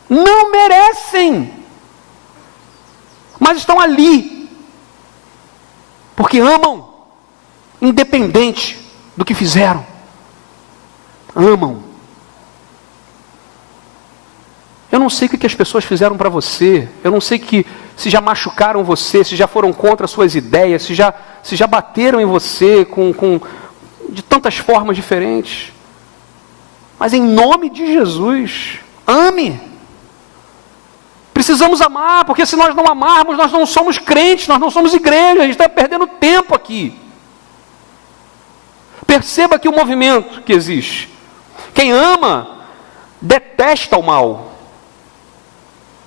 Não merecem. Mas estão ali. Porque amam, independente do que fizeram. Amam. Eu não sei o que as pessoas fizeram para você. Eu não sei se já machucaram você, se já foram contra suas ideias, se já bateram em você de tantas formas diferentes. Mas em nome de Jesus, ame. Precisamos amar, porque se nós não amarmos, nós não somos crentes, nós não somos igreja, a gente está perdendo tempo aqui. Perceba aqui o movimento que existe. Quem ama, detesta o mal.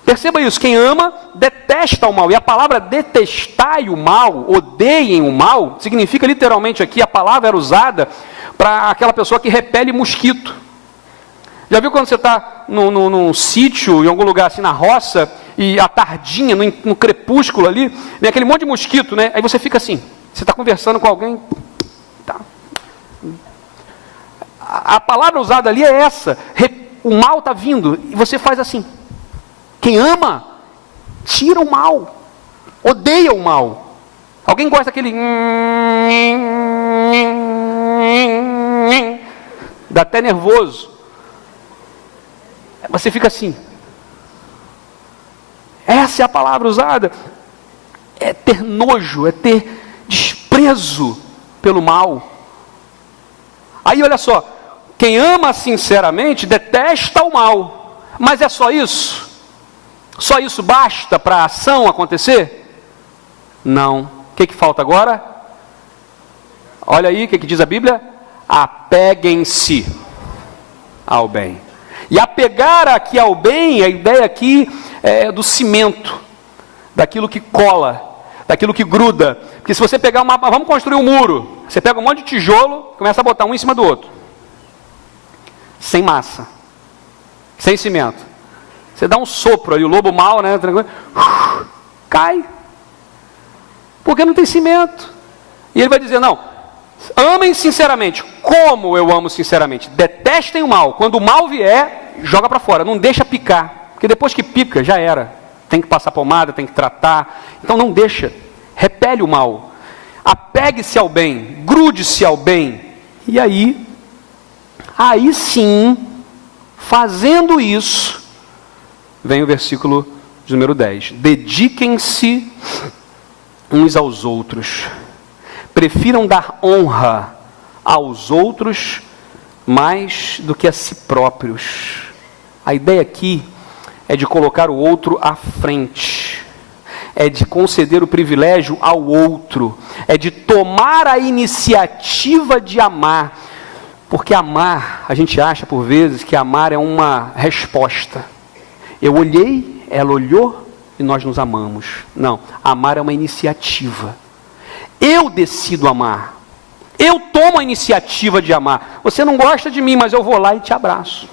Perceba isso, quem ama, detesta o mal. E a palavra detestai o mal, odeiem o mal, significa literalmente aqui, a palavra era usada para aquela pessoa que repele mosquito. Já viu quando você está num sítio, em algum lugar assim na roça, e à tardinha, no crepúsculo ali, vem aquele monte de mosquito, né? Aí você fica assim, você está conversando com alguém, tá. A palavra usada ali é essa, o mal está vindo, e você faz assim. Quem ama, tira o mal, odeia o mal. Alguém gosta daquele... dá até nervoso. Você fica assim. Essa é a palavra usada. É ter nojo, é ter desprezo pelo mal. Aí olha só, quem ama sinceramente detesta o mal. Mas é só isso? Só isso basta para a ação acontecer? Não. O que falta agora? Olha aí o que diz a Bíblia. Apeguem-se ao bem. E apegar aqui ao bem, a ideia aqui é do cimento, daquilo que cola, daquilo que gruda. Porque se você pegar vamos construir um muro, você pega um monte de tijolo, começa a botar um em cima do outro. Sem massa, sem cimento. Você dá um sopro ali, o lobo mau, né? Cai. Porque não tem cimento. E ele vai dizer, não, amem sinceramente. Como eu amo sinceramente? Detestem o mal. Quando o mal vier, joga para fora. Não deixa picar. Porque depois que pica, já era. Tem que passar pomada, tem que tratar. Então não deixa. Repele o mal. Apegue-se ao bem. Grude-se ao bem. E aí sim, fazendo isso, vem o versículo de número 10. Dediquem-se uns aos outros. Prefiram dar honra aos outros mais do que a si próprios. A ideia aqui é de colocar o outro à frente. É de conceder o privilégio ao outro. É de tomar a iniciativa de amar. Porque amar, a gente acha por vezes que amar é uma resposta. Eu olhei, ela olhou e nós nos amamos. Não, amar é uma iniciativa. Eu decido amar. Eu tomo a iniciativa de amar. Você não gosta de mim, mas eu vou lá e te abraço.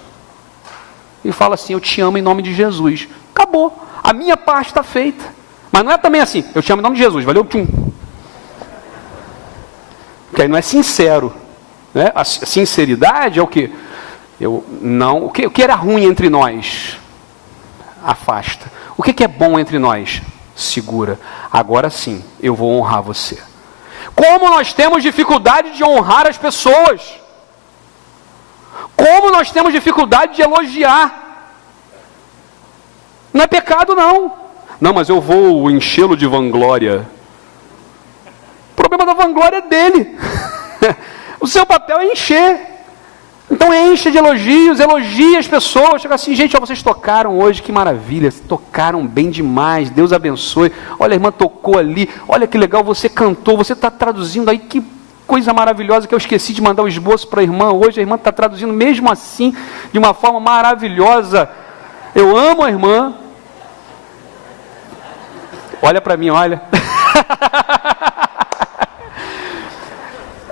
E falo assim, eu te amo em nome de Jesus. Acabou. A minha parte está feita. Mas não é também assim, eu te amo em nome de Jesus. Valeu? Tchum. Porque aí não é sincero. Né? A sinceridade é o quê? O que era ruim entre nós? Afasta. O que é bom entre nós? Segura. Agora sim, eu vou honrar você. Como nós temos dificuldade de honrar as pessoas. Como nós temos dificuldade de elogiar. Não é pecado não. Não, mas eu vou enchê-lo de vanglória. O problema da vanglória é dele. O seu papel é encher. Então enche de elogios, elogie as pessoas. Chega assim, gente, ó, vocês tocaram hoje, que maravilha. Tocaram bem demais, Deus abençoe. Olha, a irmã tocou ali. Olha que legal, você cantou, você está traduzindo aí. Que coisa maravilhosa que eu esqueci de mandar o esboço para a irmã. Hoje a irmã está traduzindo mesmo assim, de uma forma maravilhosa. Eu amo a irmã. Olha para mim, olha.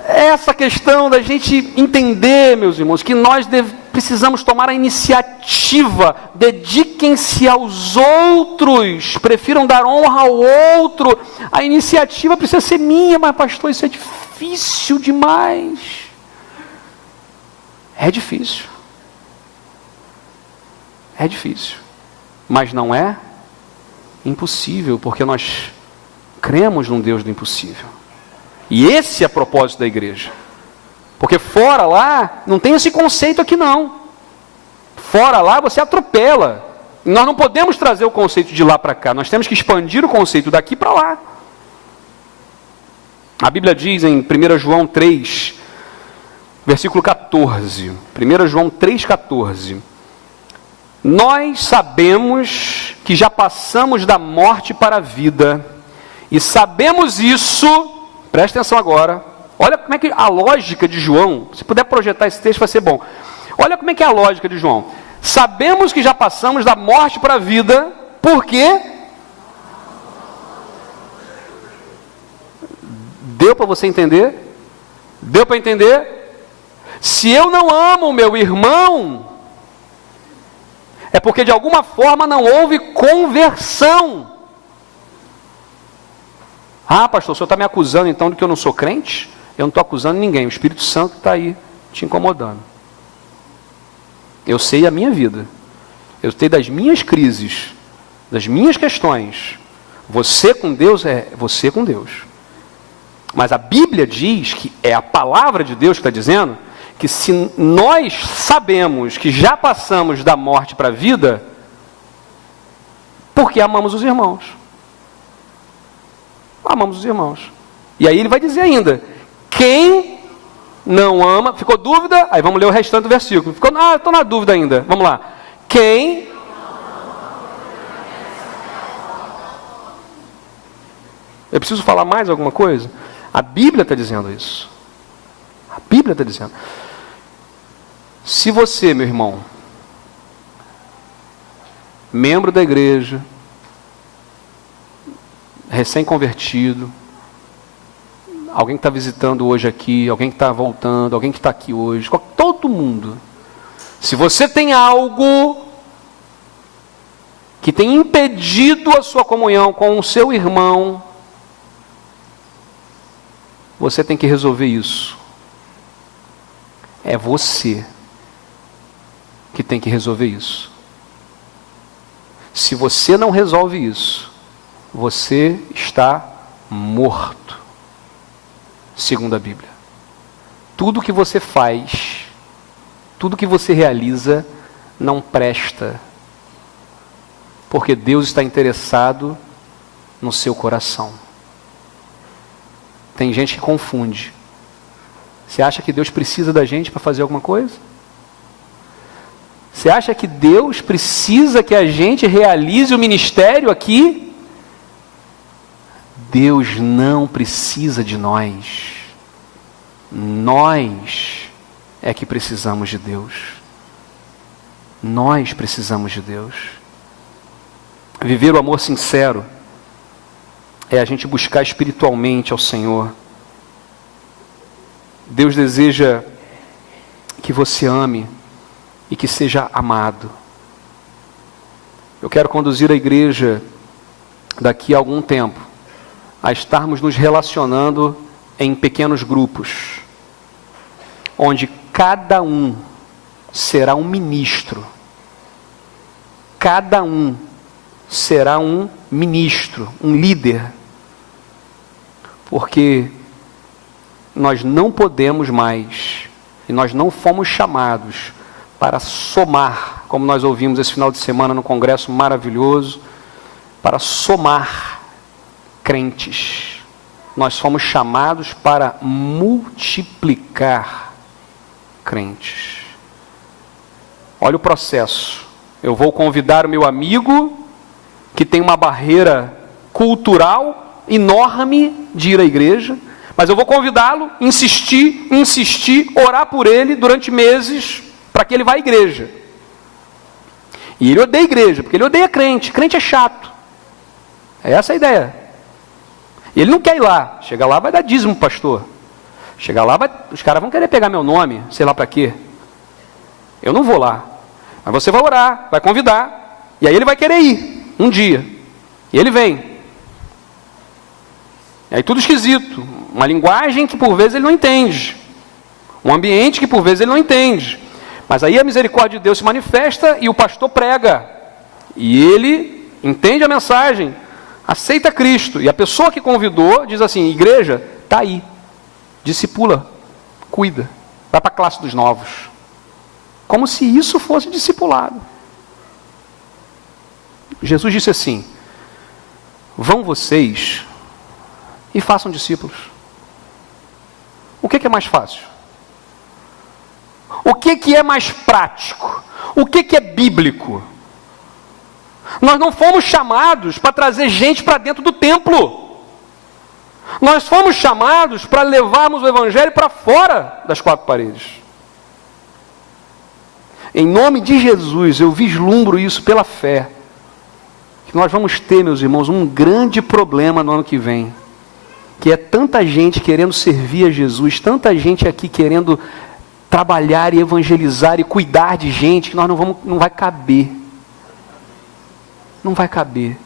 Essa questão da gente entender, meus irmãos, que nós precisamos tomar a iniciativa. Dediquem-se aos outros. Prefiram dar honra ao outro. A iniciativa precisa ser minha, mas pastor, isso é difícil demais. É difícil. É difícil. Mas não é impossível, porque nós cremos num Deus do impossível. E esse é o propósito da igreja. Porque fora lá, não tem esse conceito aqui não. Fora lá você atropela. Nós não podemos trazer o conceito de lá para cá. Nós temos que expandir o conceito daqui para lá. A Bíblia diz em 1 João 3, versículo 14. 1 João 3,14. Nós sabemos que já passamos da morte para a vida. E sabemos isso... Presta atenção agora. Olha como é que a lógica de João, se puder projetar esse texto vai ser bom. Olha como é que é a lógica de João. Sabemos que já passamos da morte para a vida, por quê? Deu para você entender? Deu para entender? Se eu não amo o meu irmão, é porque de alguma forma não houve conversão. Ah, pastor, o senhor está me acusando então de que eu não sou crente? Eu não estou acusando ninguém, o Espírito Santo está aí te incomodando. Eu sei a minha vida, eu sei das minhas crises, das minhas questões. Você com Deus é você com Deus. Mas a Bíblia diz que é a palavra de Deus que está dizendo que se nós sabemos que já passamos da morte para a vida, porque amamos os irmãos. Amamos os irmãos. E aí ele vai dizer ainda, quem não ama, ficou dúvida? Aí vamos ler o restante do versículo. Estou na dúvida ainda. Vamos lá. Quem... Eu preciso falar mais alguma coisa? A Bíblia está dizendo isso. A Bíblia está dizendo. Se você, meu irmão, membro da igreja, recém-convertido, alguém que está visitando hoje aqui, alguém que está voltando, alguém que está aqui hoje, todo mundo. Se você tem algo que tem impedido a sua comunhão com o seu irmão, você tem que resolver isso. É você que tem que resolver isso. Se você não resolve isso, você está morto, segundo a Bíblia. Tudo que você faz, tudo que você realiza, não presta, porque Deus está interessado no seu coração. Tem gente que confunde. Você acha que Deus precisa da gente para fazer alguma coisa? Você acha que Deus precisa que a gente realize o ministério aqui? Deus não precisa de nós. Nós é que precisamos de Deus. Nós precisamos de Deus. Viver o amor sincero é a gente buscar espiritualmente ao Senhor. Deus deseja que você ame e que seja amado. Eu quero conduzir a igreja daqui a algum tempo a estarmos nos relacionando em pequenos grupos, onde cada um será um ministro. Cada um será um ministro, um líder. Porque nós não podemos mais, e nós não fomos chamados para somar, como nós ouvimos esse final de semana no congresso maravilhoso, para somar crentes. Nós fomos chamados para multiplicar crentes. Olha o processo. Eu vou convidar o meu amigo, que tem uma barreira cultural enorme de ir à igreja, mas eu vou convidá-lo, insistir, orar por ele durante meses, para que ele vá à igreja. E ele odeia a igreja, porque ele odeia crente. Crente é chato. É essa a ideia. Ele não quer ir lá. Chega lá, vai dar dízimo, pastor. Chega lá, os caras vão querer pegar meu nome, sei lá para quê. Eu não vou lá. Mas você vai orar, vai convidar. E aí ele vai querer ir, um dia. E ele vem. E aí tudo esquisito. Uma linguagem que por vezes ele não entende. Um ambiente que por vezes ele não entende. Mas aí a misericórdia de Deus se manifesta e o pastor prega. E ele entende a mensagem, aceita Cristo. E a pessoa que convidou diz assim: igreja, está aí. Discipula, cuida, vai para a classe dos novos. Como se isso fosse discipulado. Jesus disse assim: vão vocês e façam discípulos. O que é mais fácil? O que é mais prático? O que é bíblico? Nós não fomos chamados para trazer gente para dentro do templo. Nós fomos chamados para levarmos o evangelho para fora das quatro paredes. Em nome de Jesus, eu vislumbro isso pela fé. Que nós vamos ter, meus irmãos, um grande problema no ano que vem. Que é tanta gente querendo servir a Jesus, tanta gente aqui querendo trabalhar e evangelizar e cuidar de gente, que nós não vai caber. Não vai caber.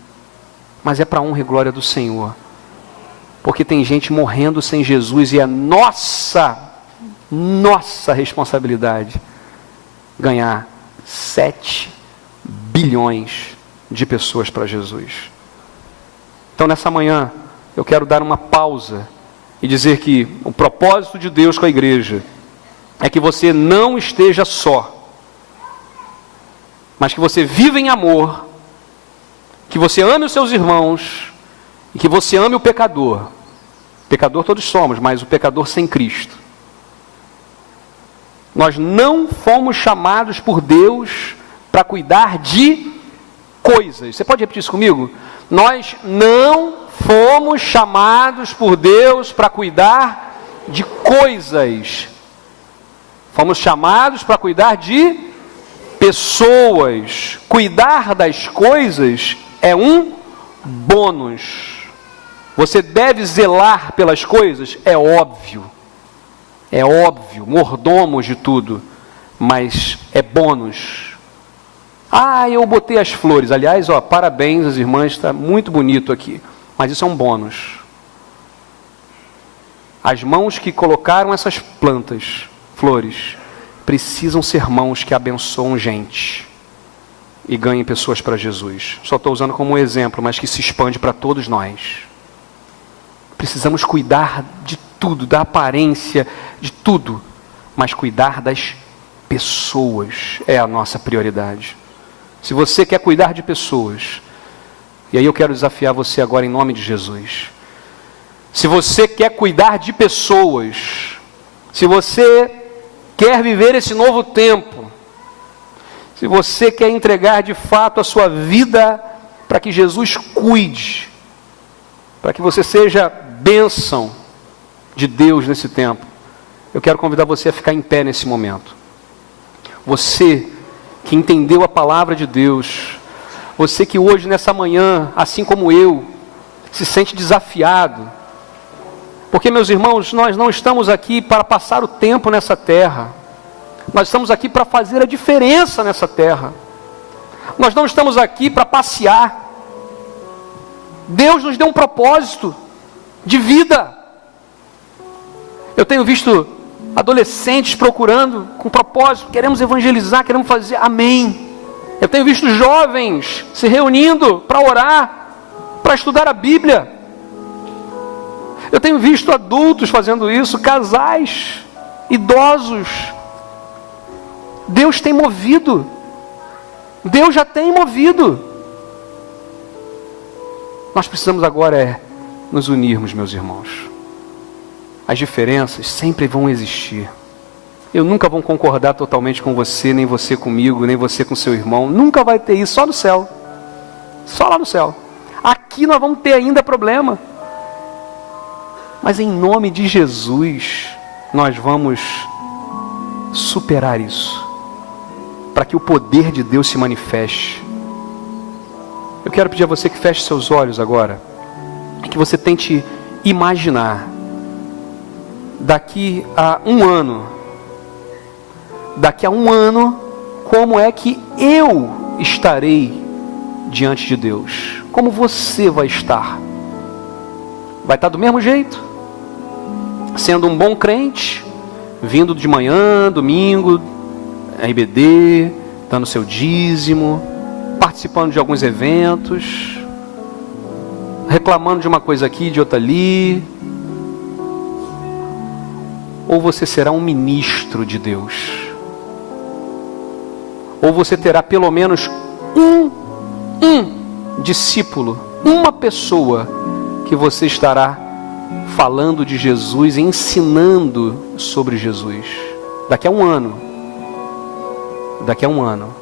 Mas é para a honra e glória do Senhor. Porque tem gente morrendo sem Jesus e é nossa responsabilidade ganhar 7 bilhões de pessoas para Jesus. Então nessa manhã eu quero dar uma pausa e dizer que o propósito de Deus com a igreja é que você não esteja só, mas que você viva em amor, que você ame os seus irmãos e que você ame o pecador. Pecador todos somos, mas o pecador sem Cristo. Nós não fomos chamados por Deus para cuidar de coisas. Você pode repetir isso comigo? Nós não fomos chamados por Deus para cuidar de coisas. Fomos chamados para cuidar de pessoas. Cuidar das coisas é um bônus. Você deve zelar pelas coisas? É óbvio, mordomos de tudo, mas é bônus. Ah, eu botei as flores. Aliás, parabéns às irmãs, está muito bonito aqui. Mas isso é um bônus. As mãos que colocaram essas plantas, flores, precisam ser mãos que abençoam gente e ganhem pessoas para Jesus. Só estou usando como um exemplo, mas que se expande para todos nós. Precisamos cuidar de tudo, da aparência, de tudo, mas cuidar das pessoas é a nossa prioridade. Se você quer cuidar de pessoas, e aí eu quero desafiar você agora em nome de Jesus. Se você quer cuidar de pessoas, se você quer viver esse novo tempo, se você quer entregar de fato a sua vida para que Jesus cuide, para que você seja bênção de Deus nesse tempo, eu quero convidar você a ficar em pé nesse momento. Você que entendeu a palavra de Deus, você que hoje nessa manhã, assim como eu, se sente desafiado, porque, meus irmãos, nós não estamos aqui para passar o tempo nessa terra. Nós estamos aqui para fazer a diferença nessa terra. Nós não estamos aqui para passear. Deus nos deu um propósito de vida. Eu tenho visto adolescentes procurando com propósito, queremos evangelizar, queremos fazer, amém. Eu tenho visto jovens se reunindo para orar, para estudar a Bíblia. Eu tenho visto adultos fazendo isso, casais, idosos. Deus tem movido. Deus já tem movido. Nós precisamos agora nos unirmos, meus irmãos. As diferenças sempre vão existir. Eu nunca vou concordar totalmente com você, nem você comigo, nem você com seu irmão. Nunca vai ter isso, só no céu. Só lá no céu. Aqui nós vamos ter ainda problema. Mas em nome de Jesus, nós vamos superar isso, para que o poder de Deus se manifeste. Eu quero pedir a você que feche seus olhos agora, e que você tente imaginar, daqui a um ano, como é que eu estarei diante de Deus, como você vai estar. Vai estar do mesmo jeito? Sendo um bom crente, vindo de manhã, domingo, RBD, dando seu dízimo, participando de alguns eventos, reclamando de uma coisa aqui, de outra ali. Ou você será um ministro de Deus? Ou você terá pelo menos um discípulo, uma pessoa que você estará falando de Jesus, ensinando sobre Jesus. Daqui a um ano,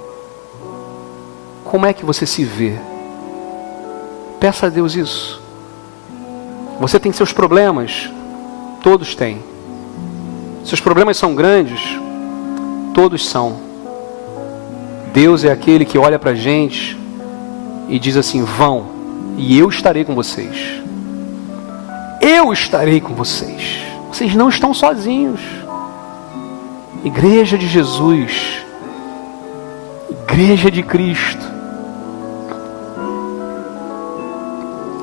como é que você se vê? Peça a Deus isso. Você tem seus problemas? Todos têm. Seus problemas são grandes? Todos são. Deus é aquele que olha para a gente e diz assim: vão, e eu estarei com vocês. Eu estarei com vocês. Vocês não estão sozinhos. Igreja de Jesus, Igreja de Cristo.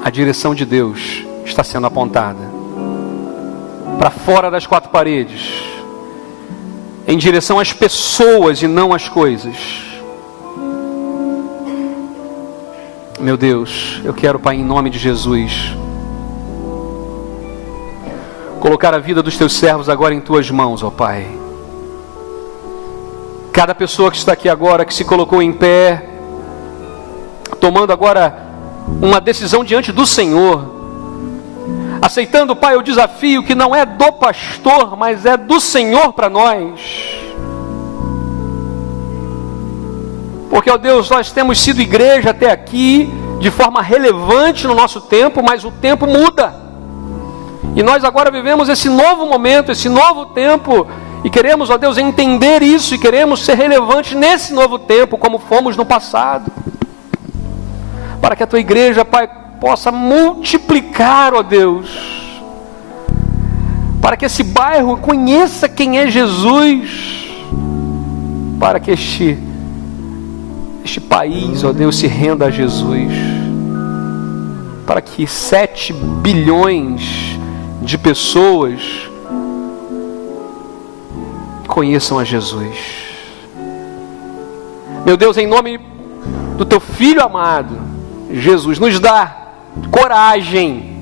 A direção de Deus está sendo apontada para fora das quatro paredes, em direção às pessoas e não às coisas. Meu Deus, eu quero, Pai, em nome de Jesus, colocar a vida dos teus servos agora em tuas mãos, ó Pai. Cada pessoa que está aqui agora, que se colocou em pé, tomando agora uma decisão diante do Senhor, aceitando, Pai, o desafio que não é do pastor, mas é do Senhor para nós. Porque, ó Deus, nós temos sido igreja até aqui, de forma relevante no nosso tempo, mas o tempo muda. E nós agora vivemos esse novo momento, esse novo tempo, e queremos, ó Deus, entender isso, e queremos ser relevantes nesse novo tempo, como fomos no passado. Para que a tua igreja, Pai, possa multiplicar, ó Deus. Para que esse bairro conheça quem é Jesus. Para que este país, ó Deus, se renda a Jesus, para que 7 bilhões de pessoas conheçam a Jesus. Meu Deus, em nome do teu Filho amado, Jesus, nos dá coragem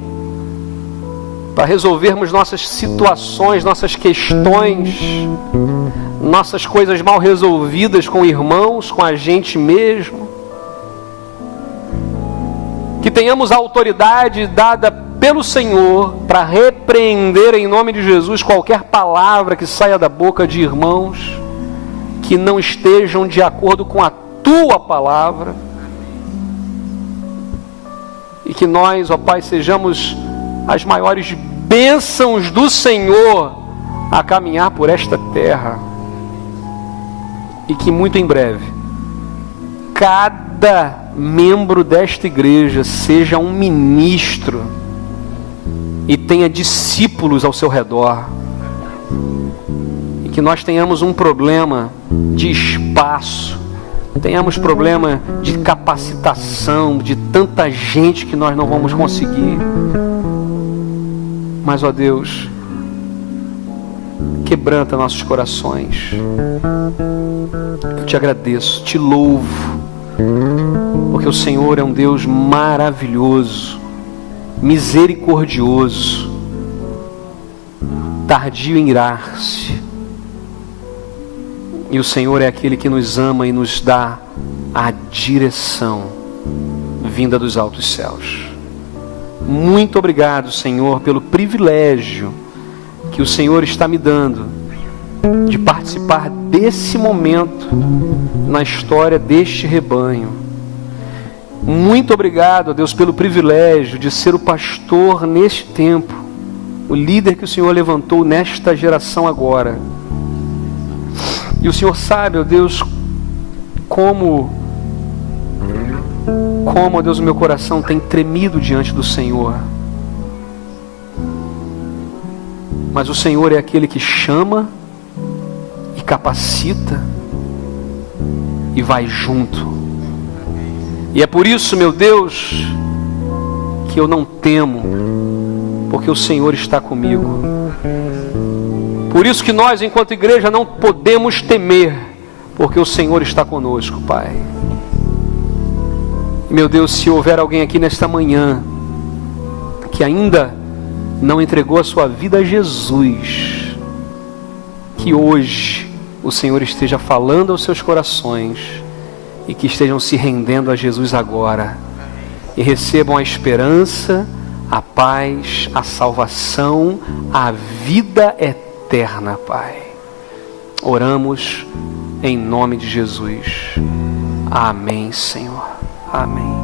para resolvermos nossas situações, nossas questões, nossas coisas mal resolvidas com irmãos, com a gente mesmo. Que tenhamos a autoridade dada pelo Senhor para repreender em nome de Jesus qualquer palavra que saia da boca de irmãos que não estejam de acordo com a tua palavra. E que nós, ó Pai, sejamos as maiores bênçãos do Senhor a caminhar por esta terra. E que muito em breve, cada membro desta igreja seja um ministro e tenha discípulos ao seu redor. E que nós tenhamos um problema de espaço, tenhamos problema de capacitação, de tanta gente que nós não vamos conseguir. Mas, ó Deus, quebranta nossos corações. Eu te agradeço, te louvo, porque o Senhor é um Deus maravilhoso, misericordioso, tardio em irar-se. E o Senhor é aquele que nos ama e nos dá a direção vinda dos altos céus. Muito obrigado, Senhor, pelo privilégio que o Senhor está me dando de participar desse momento na história deste rebanho. Muito obrigado, Deus, pelo privilégio de ser o pastor neste tempo, o líder que o Senhor levantou nesta geração agora. E o Senhor sabe, ó Deus, como, ó Deus, o meu coração tem tremido diante do Senhor. Mas o Senhor é aquele que chama e capacita e vai junto. E é por isso, meu Deus, que eu não temo, porque o Senhor está comigo. Por isso que nós, enquanto igreja, não podemos temer, porque o Senhor está conosco, Pai. Meu Deus, se houver alguém aqui nesta manhã que ainda não entregou a sua vida a Jesus, que hoje o Senhor esteja falando aos seus corações e que estejam se rendendo a Jesus agora e recebam a esperança, a paz, a salvação, a vida eterna, Pai. Oramos em nome de Jesus. Amém, Senhor. Amém.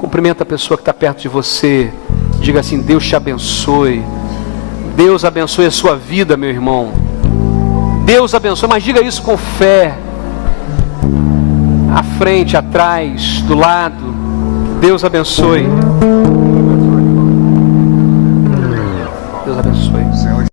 Cumprimenta a pessoa que está perto de você. Diga assim: Deus te abençoe. Deus abençoe a sua vida, meu irmão. Deus abençoe, mas diga isso com fé. À frente, atrás, do lado. Deus abençoe. Deus abençoe.